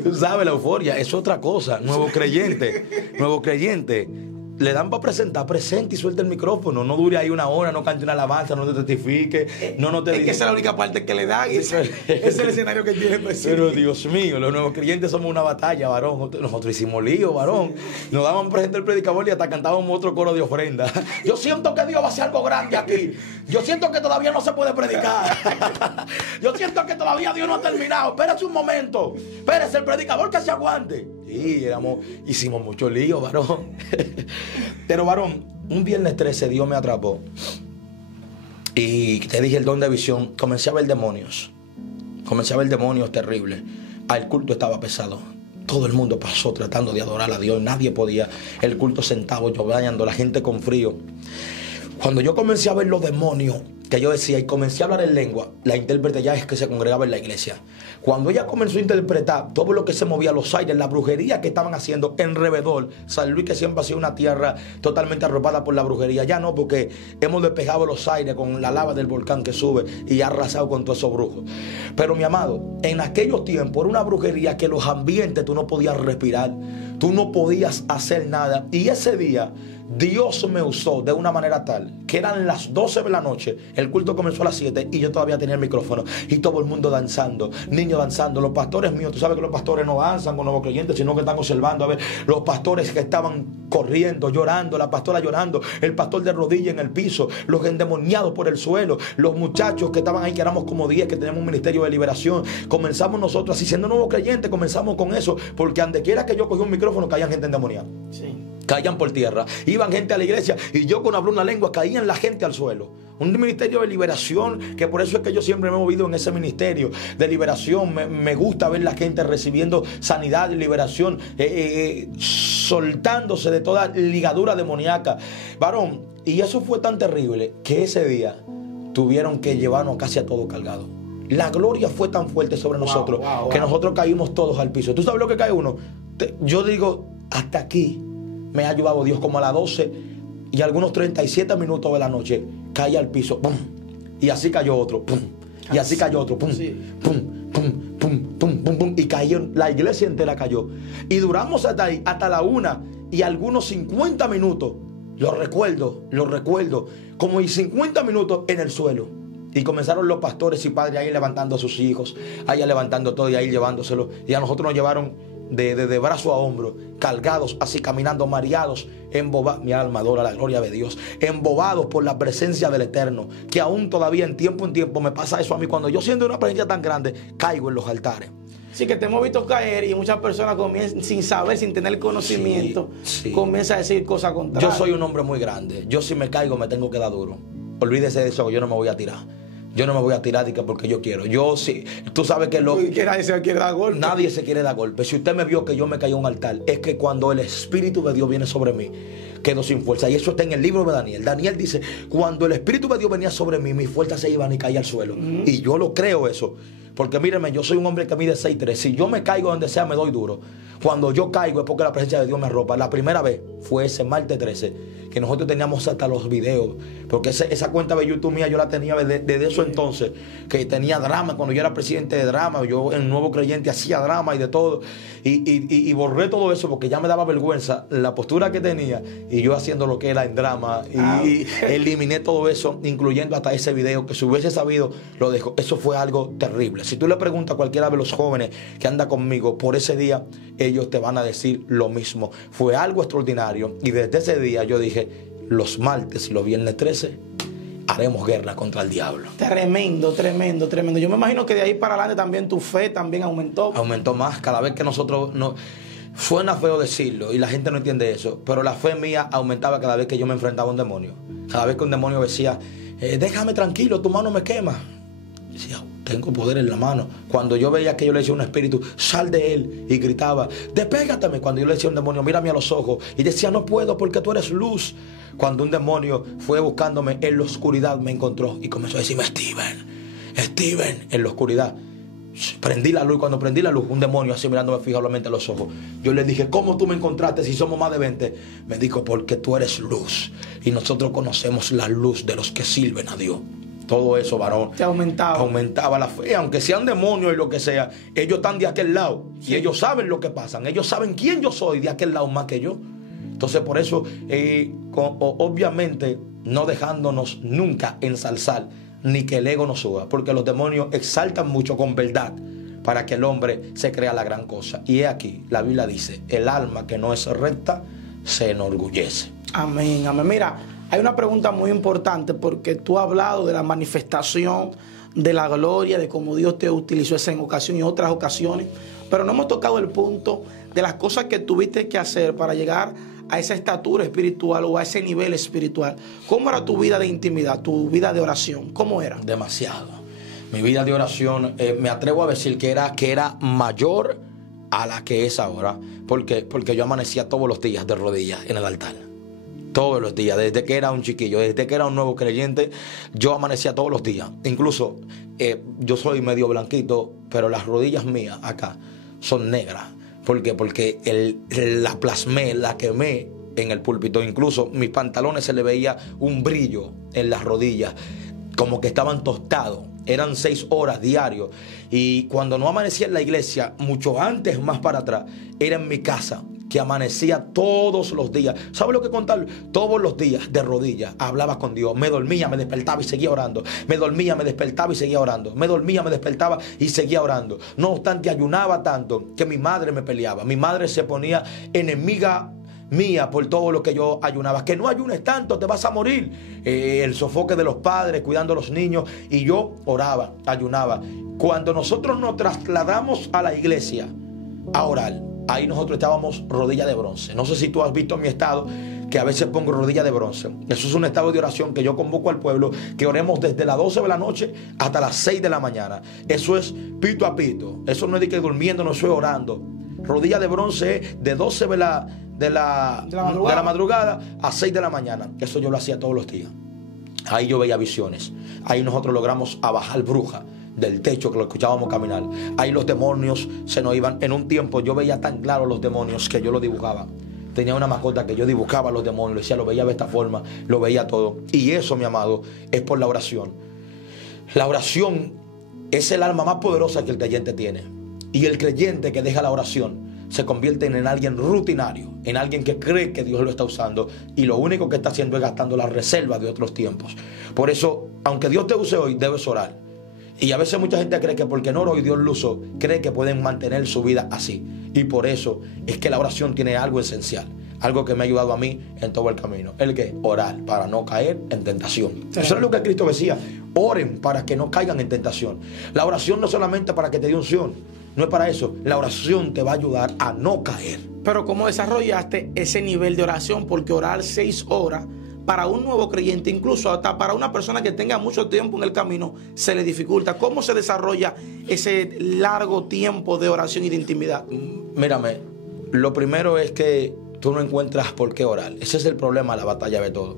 Tú sabes, la euforia es otra cosa. Nuevo creyente. Le dan para presentar, presente y suelta el micrófono. No dure ahí una hora, no cante una alabanza, no te testifique. No te es que esa es la única parte que le dan. Ese es el escenario que tiene presente. Pero Dios mío, los nuevos creyentes somos una batalla, varón. Nosotros hicimos lío, varón. Nos daban presente el predicador y hasta cantábamos otro coro de ofrenda. Yo siento que Dios va a hacer algo grande aquí. Yo siento que todavía no se puede predicar. Yo siento que todavía Dios no ha terminado. Espérate un momento. Espérese, el predicador que se aguante. Sí, hicimos mucho lío, varón. Pero, varón, un viernes 13 Dios me atrapó. Y te dije el don de visión. Comencé a ver demonios. Terribles. El culto estaba pesado. Todo el mundo pasó tratando de adorar a Dios. Nadie podía. El culto sentado, llorando, la gente con frío. Cuando yo comencé a ver los demonios que yo decía y comencé a hablar en lengua, la intérprete ya es que se congregaba en la iglesia. Cuando ella comenzó a interpretar todo lo que se movía, los aires, la brujería que estaban haciendo en alrededor, San Luis, que siempre ha sido una tierra totalmente arropada por la brujería, ya no, porque hemos despejado los aires con la lava del volcán que sube y ha arrasado con todos esos brujos. Pero mi amado, en aquellos tiempos era una brujería que los ambientes tú no podías respirar, tú no podías hacer nada. Y ese día Dios me usó de una manera tal que eran las 12 de la noche, el culto comenzó a las 7 y yo todavía tenía el micrófono y todo el mundo danzando, niños danzando, los pastores míos, tú sabes que los pastores no danzan con nuevos creyentes, sino que están observando a ver los pastores que estaban corriendo, llorando, la pastora llorando, el pastor de rodillas en el piso, los endemoniados por el suelo, los muchachos que estaban ahí, que éramos como 10, que teníamos un ministerio de liberación. Comenzamos nosotros así, siendo nuevos creyentes, comenzamos con eso, porque donde quiera que yo cogí un micrófono caían gente endemoniada. Sí. Caían por tierra, iban gente a la iglesia y yo con hablar una lengua caían la gente al suelo. Un ministerio de liberación, que por eso es que yo siempre me he movido en ese ministerio de liberación. Me gusta ver la gente recibiendo sanidad y liberación, soltándose de toda ligadura demoníaca, varón. Y eso fue tan terrible que ese día tuvieron que llevarnos casi a todo cargado. La gloria fue tan fuerte sobre nosotros que nosotros caímos todos al piso. ¿Tú sabes lo que cae uno? Yo digo, hasta aquí me ha ayudado Dios. Como a las 12 y algunos 37 minutos de la noche cae al piso, ¡pum! Y así cayó otro, ¡pum! Y así cayó otro, ¡pum! ¡Pum! ¡Pum! ¡Pum! ¡Pum! ¡Pum! ¡Pum! Y cayó, la iglesia entera cayó. Y duramos hasta ahí, hasta la 1 y algunos 50 minutos, lo recuerdo, como 50 minutos en el suelo. Y comenzaron los pastores y padres ahí levantando a sus hijos, allá levantando todo y ahí llevándoselo. Y a nosotros nos llevaron de brazo a hombro, cargados, así caminando, mareados, embobados. Mi alma adora la gloria de Dios. Embobados por la presencia del Eterno. Que aún todavía en tiempo me pasa eso a mí. Cuando yo siento una presencia tan grande, caigo en los altares. Sí, que te hemos visto caer y muchas personas comienzan, sin saber, sin tener conocimiento, comienzan a decir cosas contrarias. Yo soy un hombre muy grande. Yo si me caigo me tengo que dar duro. Olvídese de eso, yo no me voy a tirar. Yo no me voy a tirar porque yo quiero. Yo sí, tú sabes que nadie se quiere dar golpe. Nadie se quiere dar golpe. Si usted me vio que yo me caí a un altar, es que cuando el Espíritu de Dios viene sobre mí, quedo sin fuerza. Y eso está en el libro de Daniel. Daniel dice, cuando el Espíritu de Dios venía sobre mí, mis fuerzas se iban y caía al suelo. Y yo lo creo eso. Porque míreme, yo soy un hombre que mide 6'3". Si yo me caigo donde sea, me doy duro. Cuando yo caigo es porque la presencia de Dios me arropa. La primera vez fue ese martes 13 que nosotros teníamos hasta los videos, porque esa cuenta de YouTube mía yo la tenía desde eso entonces, que tenía drama, cuando yo era presidente de drama, yo en Nuevo Creyente hacía drama y de todo, y borré todo eso porque ya me daba vergüenza la postura que tenía, y yo haciendo lo que era en drama, y eliminé todo eso, incluyendo hasta ese video, que si hubiese sabido, lo dejo. Eso fue algo terrible. Si tú le preguntas a cualquiera de los jóvenes que anda conmigo por ese día, ellos te van a decir lo mismo. Fue algo extraordinario, y desde ese día yo dije, los martes y los viernes 13 haremos guerra contra el diablo. Tremendo, tremendo, tremendo. Yo me imagino que de ahí para adelante también tu fe también aumentó. Aumentó más cada vez que nosotros no. Suena feo decirlo y la gente no entiende eso, pero la fe mía aumentaba cada vez que yo me enfrentaba a un demonio. Cada vez que un demonio decía, déjame tranquilo, tu mano me quema. Decía, tengo poder en la mano. Cuando yo veía que yo le decía a un espíritu, sal de él, y gritaba, despégatame. Cuando yo le decía a un demonio, mírame a los ojos, y decía, no puedo porque tú eres luz. Cuando un demonio fue buscándome en la oscuridad, me encontró y comenzó a decirme, Steven, en la oscuridad. Prendí la luz, cuando prendí la luz, un demonio así mirándome fijamente a los ojos. Yo le dije, ¿cómo tú me encontraste si somos más de 20? Me dijo, porque tú eres luz, y nosotros conocemos la luz de los que sirven a Dios. Todo eso, varón, te aumentaba la fe, aunque sean demonios y lo que sea. Ellos están de aquel lado, sí, y ellos saben lo que pasan. Ellos saben quién yo soy de aquel lado más que yo. Entonces, por eso, obviamente, no dejándonos nunca ensalzar, ni que el ego nos suba, porque los demonios exaltan mucho con verdad para que el hombre se crea la gran cosa. Y he aquí, la Biblia dice, el alma que no es recta se enorgullece. Amén, amén. Mira, hay una pregunta muy importante, porque tú has hablado de la manifestación de la gloria, de cómo Dios te utilizó esa en ocasión y otras ocasiones, pero no hemos tocado el punto de las cosas que tuviste que hacer para llegar a esa estatura espiritual o a ese nivel espiritual. ¿Cómo era tu vida de intimidad, tu vida de oración? ¿Cómo era? Demasiado. Mi vida de oración, me atrevo a decir que era mayor a la que es ahora. ¿Por qué? Porque yo amanecía todos los días de rodillas en el altar. Todos los días, desde que era un chiquillo, desde que era un nuevo creyente, yo amanecía todos los días. Incluso yo soy medio blanquito, pero las rodillas mías acá son negras. ¿Por qué? Porque la plasmé, la quemé en el púlpito. Incluso mis pantalones se le veía un brillo en las rodillas, como que estaban tostados. Eran 6 horas diarios. Y cuando no amanecía en la iglesia, mucho antes, más para atrás, era en mi casa, que amanecía todos los días. ¿Sabes lo que contar? Todos los días de rodillas hablaba con Dios. Me dormía, me despertaba y seguía orando. Me dormía, me despertaba y seguía orando. Me dormía, me despertaba y seguía orando. No obstante, ayunaba tanto que mi madre me peleaba. Mi madre se ponía enemiga mía por todo lo que yo ayunaba. Que no ayunes tanto, te vas a morir. El sofoque de los padres, cuidando a los niños. Y yo oraba, ayunaba. Cuando nosotros nos trasladamos a la iglesia a orar, ahí nosotros estábamos rodilla de bronce. No sé si tú has visto mi estado, que a veces pongo rodilla de bronce. Eso es un estado de oración que yo convoco al pueblo, que oremos desde las 12 de la noche hasta las 6 de la mañana. Eso es pito a pito. Eso no es de que durmiendo, no estoy orando. Rodilla de bronce es de 12 de la madrugada a 6 de la mañana. Eso yo lo hacía todos los días. Ahí yo veía visiones. Ahí nosotros logramos a bajar brujas del techo, que lo escuchábamos caminar. Ahí los demonios se nos iban. En un tiempo yo veía tan claro los demonios que yo los dibujaba. Tenía una mascota que yo dibujaba los demonios, decía, lo veía de esta forma, lo veía todo. Y eso, mi amado, es por la oración. La oración es el alma más poderosa que el creyente tiene. Y el creyente que deja la oración se convierte en alguien rutinario, en alguien que cree que Dios lo está usando, y lo único que está haciendo es gastando las reservas de otros tiempos. Por eso, aunque Dios te use hoy, debes orar. Y a veces mucha gente cree que porque no oró y Dios lo usó, cree que pueden mantener su vida así. Y por eso es que la oración tiene algo esencial, algo que me ha ayudado a mí en todo el camino. El que orar para no caer en tentación. Eso es lo que Cristo decía. Oren para que no caigan en tentación. La oración no es solamente para que te dé unción. No es para eso. La oración te va a ayudar a no caer. Pero ¿cómo desarrollaste ese nivel de oración? Porque orar 6 horas para un nuevo creyente, incluso hasta para una persona que tenga mucho tiempo en el camino, se le dificulta. ¿Cómo se desarrolla ese largo tiempo de oración y de intimidad? Mírame, lo primero es que tú no encuentras por qué orar. Ese es el problema, la batalla de todo.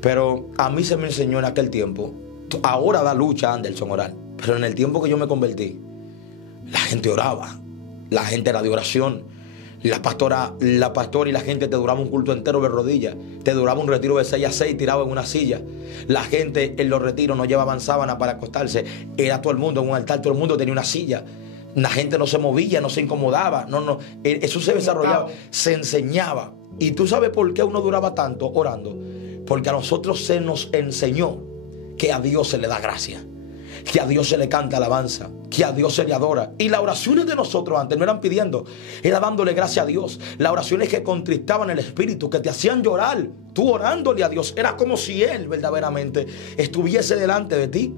Pero a mí se me enseñó en aquel tiempo. Ahora da lucha, Anderson, orar. Pero en el tiempo que yo me convertí, la gente oraba. La gente era de oración. La pastora y la gente te duraba un culto entero de rodillas. Te duraba un retiro de 6 a 6 tirado en una silla. La gente en los retiros no llevaban sábana para acostarse. Era todo el mundo en un altar, todo el mundo tenía una silla. La gente no se movía, no se incomodaba. No. Eso se desarrollaba, se enseñaba. ¿Y tú sabes por qué uno duraba tanto orando? Porque a nosotros se nos enseñó que a Dios se le da gracia, que a Dios se le canta alabanza, que a Dios se le adora. Y las oraciones de nosotros antes no eran pidiendo, era dándole gracia a Dios. Las oraciones que contristaban el espíritu, que te hacían llorar, tú orándole a Dios. Era como si Él verdaderamente estuviese delante de ti.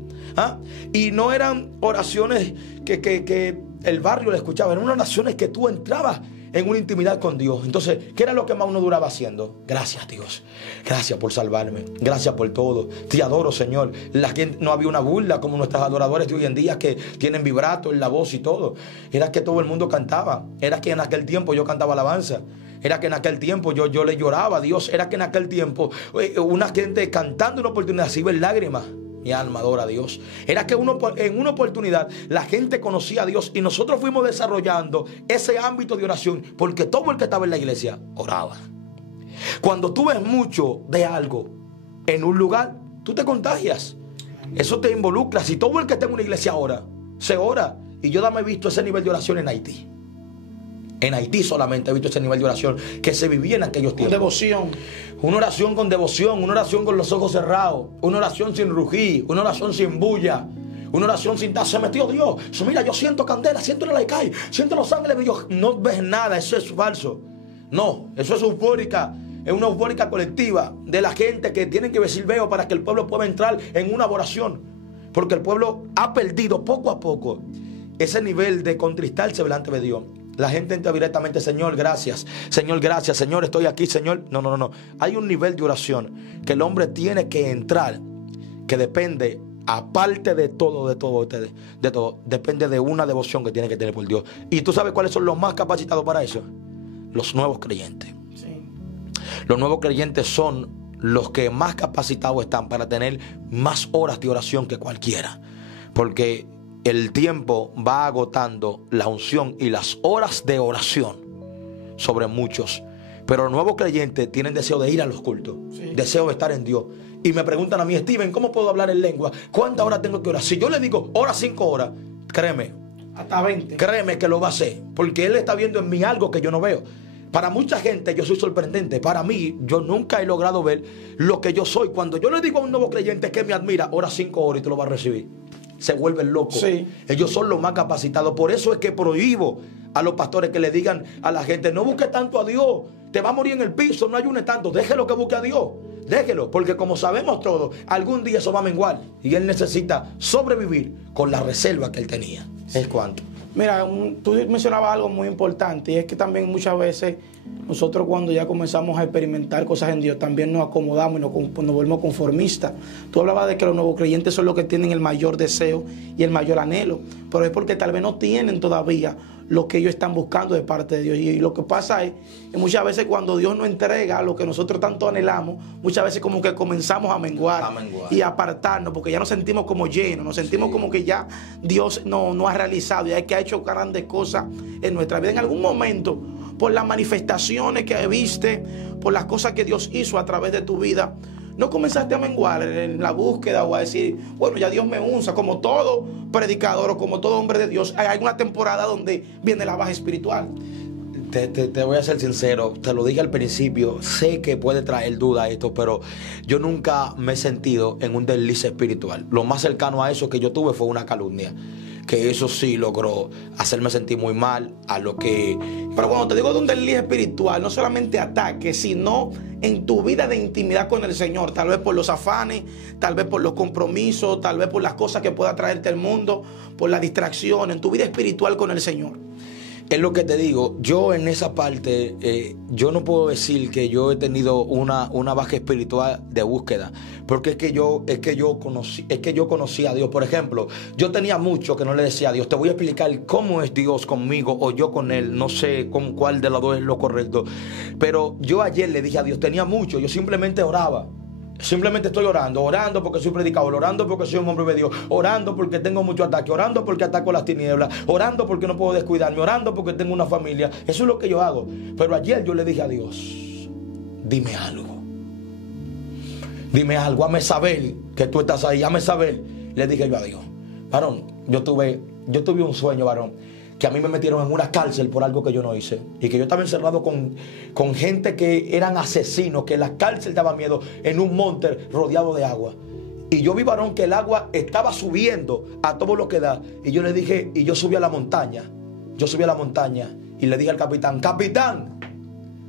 Y no eran oraciones que el barrio le escuchaba, eran oraciones que tú entrabas en una intimidad con Dios. Entonces, ¿qué era lo que más uno duraba haciendo? Gracias, Dios. Gracias por salvarme. Gracias por todo. Te adoro, Señor. La gente, no había una burla como nuestros adoradores de hoy en día que tienen vibrato en la voz y todo. Era que todo el mundo cantaba. Era que en aquel tiempo yo cantaba alabanza. Era que en aquel tiempo yo le lloraba a Dios. Era que en aquel tiempo una gente cantando una oportunidad se iba en lágrimas. Mi alma adora a Dios. Era que en una oportunidad la gente conocía a Dios y nosotros fuimos desarrollando ese ámbito de oración porque todo el que estaba en la iglesia oraba. Cuando tú ves mucho de algo en un lugar, tú te contagias. Eso te involucra. Si todo el que está en una iglesia ora, se ora. Y yo he visto ese nivel de oración en Haití. En Haití solamente he visto ese nivel de oración que se vivía en aquellos tiempos. Con devoción. Una oración con devoción, una oración con los ojos cerrados, una oración sin rugir, una oración sin bulla, una oración sin se metió Dios. Mira, yo siento candela, siento la laicay, siento los ángeles. Dios, no ves nada, eso es falso. No, eso es eufórica. Es una eufórica colectiva de la gente que tienen que decir veo para que el pueblo pueda entrar en una oración. Porque el pueblo ha perdido poco a poco ese nivel de contristarse delante de Dios. La gente entra directamente, Señor, gracias. Señor, gracias. Señor, estoy aquí, Señor. No. Hay un nivel de oración que el hombre tiene que entrar, que depende, aparte de todo, depende de una devoción que tiene que tener por Dios. ¿Y tú sabes cuáles son los más capacitados para eso? Los nuevos creyentes. Sí. Los nuevos creyentes son los que más capacitados están para tener más horas de oración que cualquiera. Porque el tiempo va agotando la unción y las horas de oración sobre muchos. Pero los nuevos creyentes tienen deseo de ir a los cultos, deseo de estar en Dios. Y me preguntan a mí, Steven, ¿cómo puedo hablar en lengua? ¿Cuántas horas tengo que orar? Si yo le digo, ora 5 horas, créeme. Hasta 20. Créeme que lo va a hacer. Porque Él está viendo en mí algo que yo no veo. Para mucha gente yo soy sorprendente. Para mí, yo nunca he logrado ver lo que yo soy. Cuando yo le digo a un nuevo creyente que me admira, ora 5 horas y tú lo vas a recibir. Se vuelven locos. Sí. Ellos son los más capacitados. Por eso es que prohíbo a los pastores que le digan a la gente, no busque tanto a Dios, te va a morir en el piso, no ayune tanto, déjelo que busque a Dios, déjelo, porque como sabemos todos, algún día eso va a menguar y él necesita sobrevivir con la reserva que él tenía. Sí. ¿Es cuánto? Mira, tú mencionabas algo muy importante y es que también muchas veces nosotros cuando ya comenzamos a experimentar cosas en Dios también nos acomodamos y nos volvemos conformistas. Tú hablabas de que los nuevos creyentes son los que tienen el mayor deseo y el mayor anhelo, pero es porque tal vez no tienen todavía lo que ellos están buscando de parte de Dios. Y lo que pasa es que muchas veces cuando Dios nos entrega lo que nosotros tanto anhelamos, muchas veces como que comenzamos a menguar y a apartarnos, porque ya nos sentimos como llenos, nos sentimos como que ya Dios no ha realizado, ya que ha hecho grandes cosas en nuestra vida. En algún momento, por las manifestaciones que viste, por las cosas que Dios hizo a través de tu vida, ¿no comenzaste a menguar en la búsqueda o a decir, bueno, ya Dios me usa? Como todo predicador o como todo hombre de Dios, hay una temporada donde viene la baja espiritual. Te voy a ser sincero, te lo dije al principio, sé que puede traer duda esto, pero yo nunca me he sentido en un desliz espiritual. Lo más cercano a eso que yo tuve fue una calumnia, que eso sí logró hacerme sentir muy mal a lo que... Pero cuando te digo de un desliz espiritual, no solamente ataque, sino en tu vida de intimidad con el Señor, tal vez por los afanes, tal vez por los compromisos, tal vez por las cosas que pueda traerte el mundo, por la distracción, en tu vida espiritual con el Señor. Es lo que te digo, yo en esa parte, yo no puedo decir que yo he tenido una baja espiritual de búsqueda, porque es que yo conocí a Dios. Por ejemplo, yo tenía mucho que no le decía a Dios, te voy a explicar cómo es Dios conmigo o yo con Él, no sé con cuál de los dos es lo correcto, pero yo ayer le dije a Dios, tenía mucho, yo simplemente oraba. simplemente estoy orando porque soy predicador, orando porque soy un hombre de Dios, orando porque tengo mucho ataque, orando porque ataco las tinieblas, orando porque no puedo descuidarme, orando porque tengo una familia. Eso es lo que yo hago. Pero ayer yo le dije a Dios, dime algo. Dime algo, hazme saber que tú estás ahí, hazme saber. Le dije yo a Dios, varón, yo tuve un sueño, varón, que a mí me metieron en una cárcel por algo que yo no hice. Y que yo estaba encerrado con gente que eran asesinos, que la cárcel daba miedo, en un monte rodeado de agua. Y yo vi, varón, que el agua estaba subiendo a todo lo que da. Y yo le dije, y yo subí a la montaña. Yo subí a la montaña y le dije al capitán, capitán,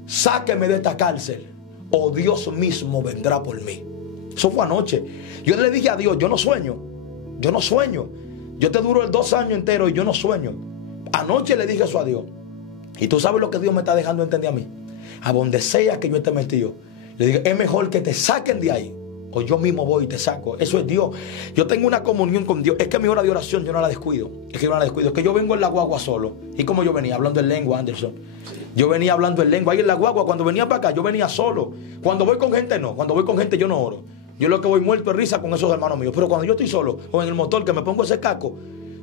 sáqueme de esta cárcel o Dios mismo vendrá por mí. Eso fue anoche. Yo le dije a Dios, yo no sueño. Yo no sueño. Yo te duro el 2 años enteros y yo no sueño. Anoche le dije eso a Dios. Y tú sabes lo que Dios me está dejando entender a mí. A donde sea que yo esté metido, le dije, es mejor que te saquen de ahí o yo mismo voy y te saco. Eso es Dios. Yo tengo una comunión con Dios. Es que mi hora de oración yo no la descuido. Es que yo no la descuido. Es que yo vengo en la guagua solo. ¿Y como yo venía? Hablando en lengua, Anderson. Yo venía hablando en lengua. Ahí en la guagua, cuando venía para acá, yo venía solo. Cuando voy con gente, no. Cuando voy con gente, yo no oro. Yo lo que voy muerto de risa con esos hermanos míos. Pero cuando yo estoy solo o en el motor que me pongo ese casco,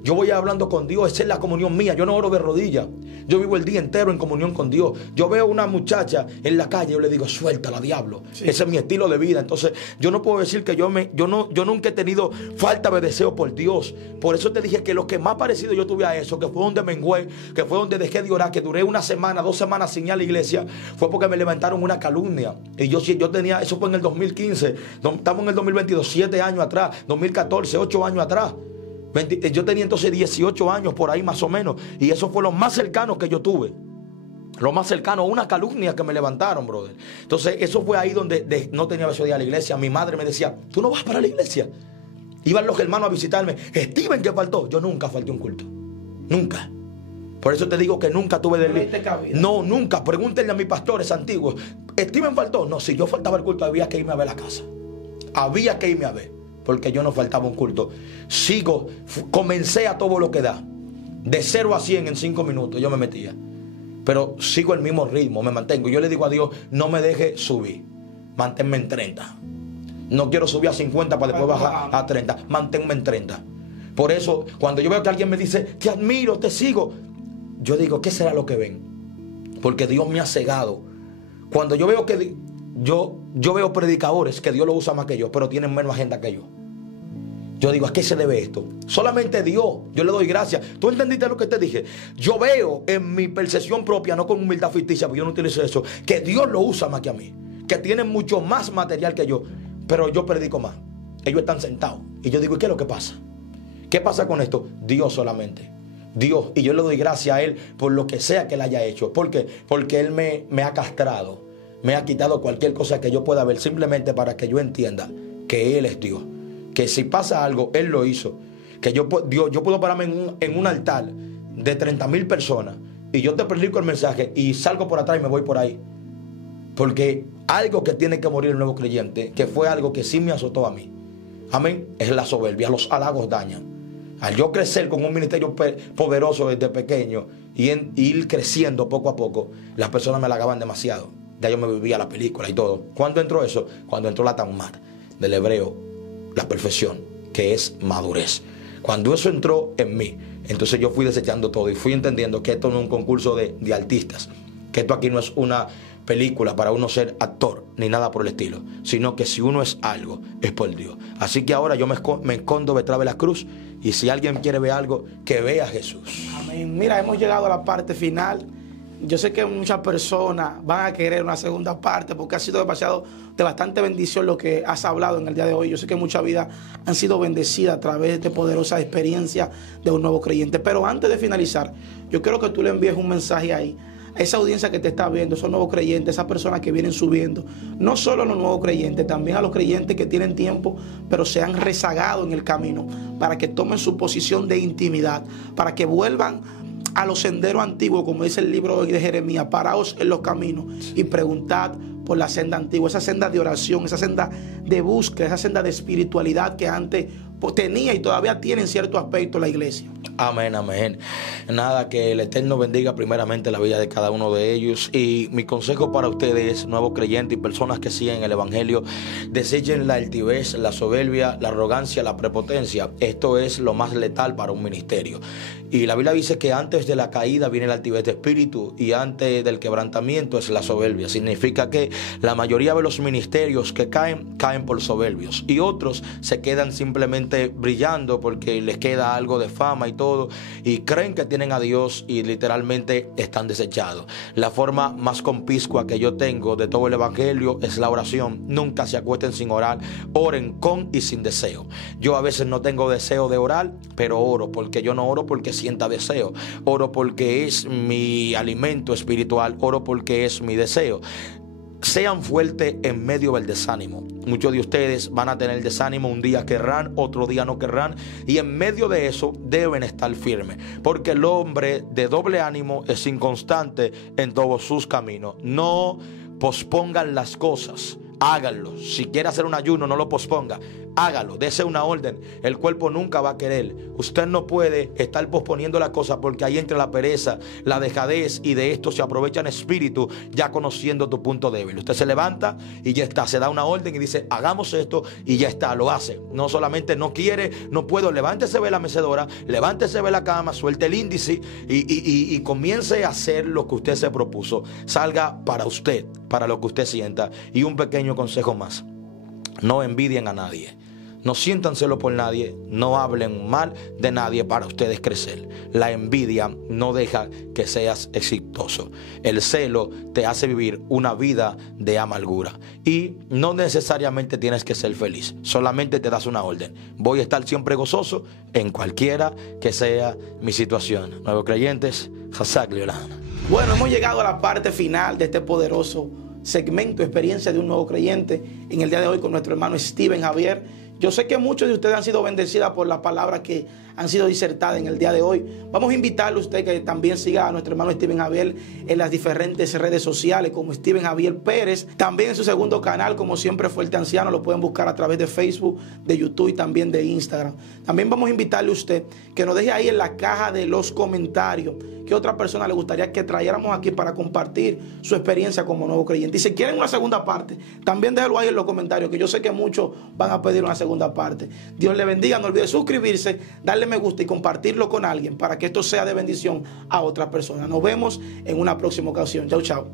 yo voy hablando con Dios. Esa es la comunión mía. Yo no oro de rodillas. Yo vivo el día entero en comunión con Dios. Yo veo una muchacha en la calle, yo le digo, suéltala, diablo. Sí. Ese es mi estilo de vida. Entonces, yo no puedo decir que yo nunca he tenido falta de deseo por Dios. Por eso te dije que lo que más parecido yo tuve a eso, que fue donde mengué, que fue donde dejé de orar, que duré 1 semana, 2 semanas sin ir a la iglesia, fue porque me levantaron una calumnia. Y yo tenía, eso fue en el 2015. Estamos en el 2022, 7 años atrás, 2014, 8 años atrás. Yo tenía entonces 18 años por ahí más o menos. Y eso fue lo más cercano que yo tuve. Lo más cercano, una calumnia que me levantaron, brother. Entonces eso fue ahí donde no tenía beso de ir a la iglesia. Mi madre me decía, ¿tú no vas para la iglesia? Iban los hermanos a visitarme. Steven, ¿qué faltó? Yo nunca falté un culto. Nunca. Por eso te digo que nunca tuve No, nunca. Pregúntenle a mis pastores antiguos. ¿Steven faltó? No, si yo faltaba el culto había que irme a ver la casa. Había que irme a ver. Porque yo no faltaba un culto. Comencé a todo lo que da. De 0 a 100 en 5 minutos yo me metía. Pero sigo el mismo ritmo, me mantengo. Yo le digo a Dios, no me deje subir. Manténme en 30. No quiero subir a 50 para después bajar a 30. Manténme en 30. Por eso, cuando yo veo que alguien me dice, te admiro, te sigo, yo digo, ¿qué será lo que ven? Porque Dios me ha cegado. Cuando yo veo que... Yo veo predicadores que Dios lo usa más que yo, pero tienen menos agenda que yo. Yo digo, ¿a qué se debe esto? Solamente Dios. Yo le doy gracias. ¿Tú entendiste lo que te dije? Yo veo en mi percepción propia, no con humildad ficticia, porque yo no utilizo eso, que Dios lo usa más que a mí. Que tienen mucho más material que yo, pero yo predico más. Ellos están sentados. Y yo digo, ¿y qué es lo que pasa? ¿Qué pasa con esto? Dios solamente. Dios. Y yo le doy gracias a Él por lo que sea que Él haya hecho. ¿Por qué? Porque Él me ha castrado. Me ha quitado cualquier cosa que yo pueda ver, simplemente para que yo entienda que Él es Dios. Que si pasa algo, Él lo hizo. Que yo puedo pararme en un altar de 30,000 personas y yo te predico el mensaje y salgo por atrás y me voy por ahí. Porque algo que tiene que morir el nuevo creyente, que fue algo que sí me azotó a mí, amén, es la soberbia. Los halagos dañan. Al yo crecer con un ministerio poderoso desde pequeño y ir creciendo poco a poco, las personas me halagaban demasiado. Ya yo me vivía la película y todo. ¿Cuándo entró eso? Cuando entró la tamad del hebreo, la perfección, que es madurez. Cuando eso entró en mí, entonces yo fui desechando todo y fui entendiendo que esto no es un concurso de artistas, que esto aquí no es una película para uno ser actor ni nada por el estilo, sino que si uno es algo, es por Dios. Así que ahora yo me escondo detrás de la cruz y si alguien quiere ver algo, que vea a Jesús. Amén. Mira, hemos llegado a la parte final. Yo sé que muchas personas van a querer una segunda parte porque ha sido de bastante bendición lo que has hablado en el día de hoy. Yo sé que muchas vidas han sido bendecidas a través de poderosa experiencia de un nuevo creyente. Pero antes de finalizar, yo quiero que tú le envíes un mensaje ahí a esa audiencia que te está viendo, esos nuevos creyentes, esas personas que vienen subiendo. No solo a los nuevos creyentes, también a los creyentes que tienen tiempo, pero se han rezagado en el camino, para que tomen su posición de intimidad, para que vuelvan a los senderos antiguos, como dice el libro de Jeremías, paraos en los caminos y preguntad por la senda antigua, esa senda de oración, esa senda de búsqueda, esa senda de espiritualidad que antes tenía y todavía tiene en cierto aspecto la iglesia. Amén, amén. Nada, que el Eterno bendiga primeramente la vida de cada uno de ellos. Y mi consejo para ustedes, nuevos creyentes y personas que siguen el Evangelio, desechen la altivez, la soberbia, la arrogancia, la prepotencia. Esto es lo más letal para un ministerio. Y la Biblia dice que antes de la caída viene la altivez de espíritu y antes del quebrantamiento es la soberbia. Significa que la mayoría de los ministerios que caen por soberbios y otros se quedan simplemente brillando porque les queda algo de fama y todo, y creen que tienen a Dios y literalmente están desechados. La forma más conspicuo que yo tengo de todo el Evangelio es la oración. Nunca se acuesten sin orar, oren con y sin deseo. Yo a veces no tengo deseo de orar, pero oro, porque yo no oro porque sienta deseo, oro porque es mi alimento espiritual, oro porque es mi deseo. Sean fuertes en medio del desánimo. Muchos de ustedes van a tener desánimo, un día querrán, otro día no querrán, y en medio de eso deben estar firmes, porque el hombre de doble ánimo es inconstante en todos sus caminos. No pospongan las cosas, háganlo. Si quiere hacer un ayuno, no lo posponga, hágalo, dese una orden. El cuerpo nunca va a querer. Usted no puede estar posponiendo la cosa, porque ahí entra la pereza, la dejadez, y de esto se aprovechan espíritu ya conociendo tu punto débil. Usted se levanta y ya está, se da una orden y dice hagamos esto y ya está, lo hace. No solamente no quiere, no puedo, levántese de la mecedora, levántese de la cama, suelte el índice y comience a hacer lo que usted se propuso. Salga para usted, para lo que usted sienta. Y un pequeño consejo más: no envidien a nadie. No sientan celo por nadie, no hablen mal de nadie para ustedes crecer. La envidia no deja que seas exitoso. El celo te hace vivir una vida de amargura. Y no necesariamente tienes que ser feliz, solamente te das una orden: voy a estar siempre gozoso en cualquiera que sea mi situación. Nuevos creyentes, Hazak Liolana. Bueno, hemos llegado a la parte final de este poderoso segmento, experiencia de un nuevo creyente, en el día de hoy con nuestro hermano Steven Javier. Yo sé que muchos de ustedes han sido bendecidas por las palabras que han sido disertadas en el día de hoy. Vamos a invitarle a usted que también siga a nuestro hermano Steven Javier en las diferentes redes sociales como Steven Javier Pérez. También en su segundo canal, como Siempre Fuerte Anciano, lo pueden buscar a través de Facebook, de YouTube y también de Instagram. También vamos a invitarle a usted que nos deje ahí en la caja de los comentarios qué otra persona le gustaría que trayéramos aquí para compartir su experiencia como nuevo creyente. Y si quieren una segunda parte, también déjalo ahí en los comentarios, que yo sé que muchos van a pedir una segunda parte. Dios le bendiga. No olvide suscribirse, darle me gusta y compartirlo con alguien para que esto sea de bendición a otras personas. Nos vemos en una próxima ocasión. Chau, chau.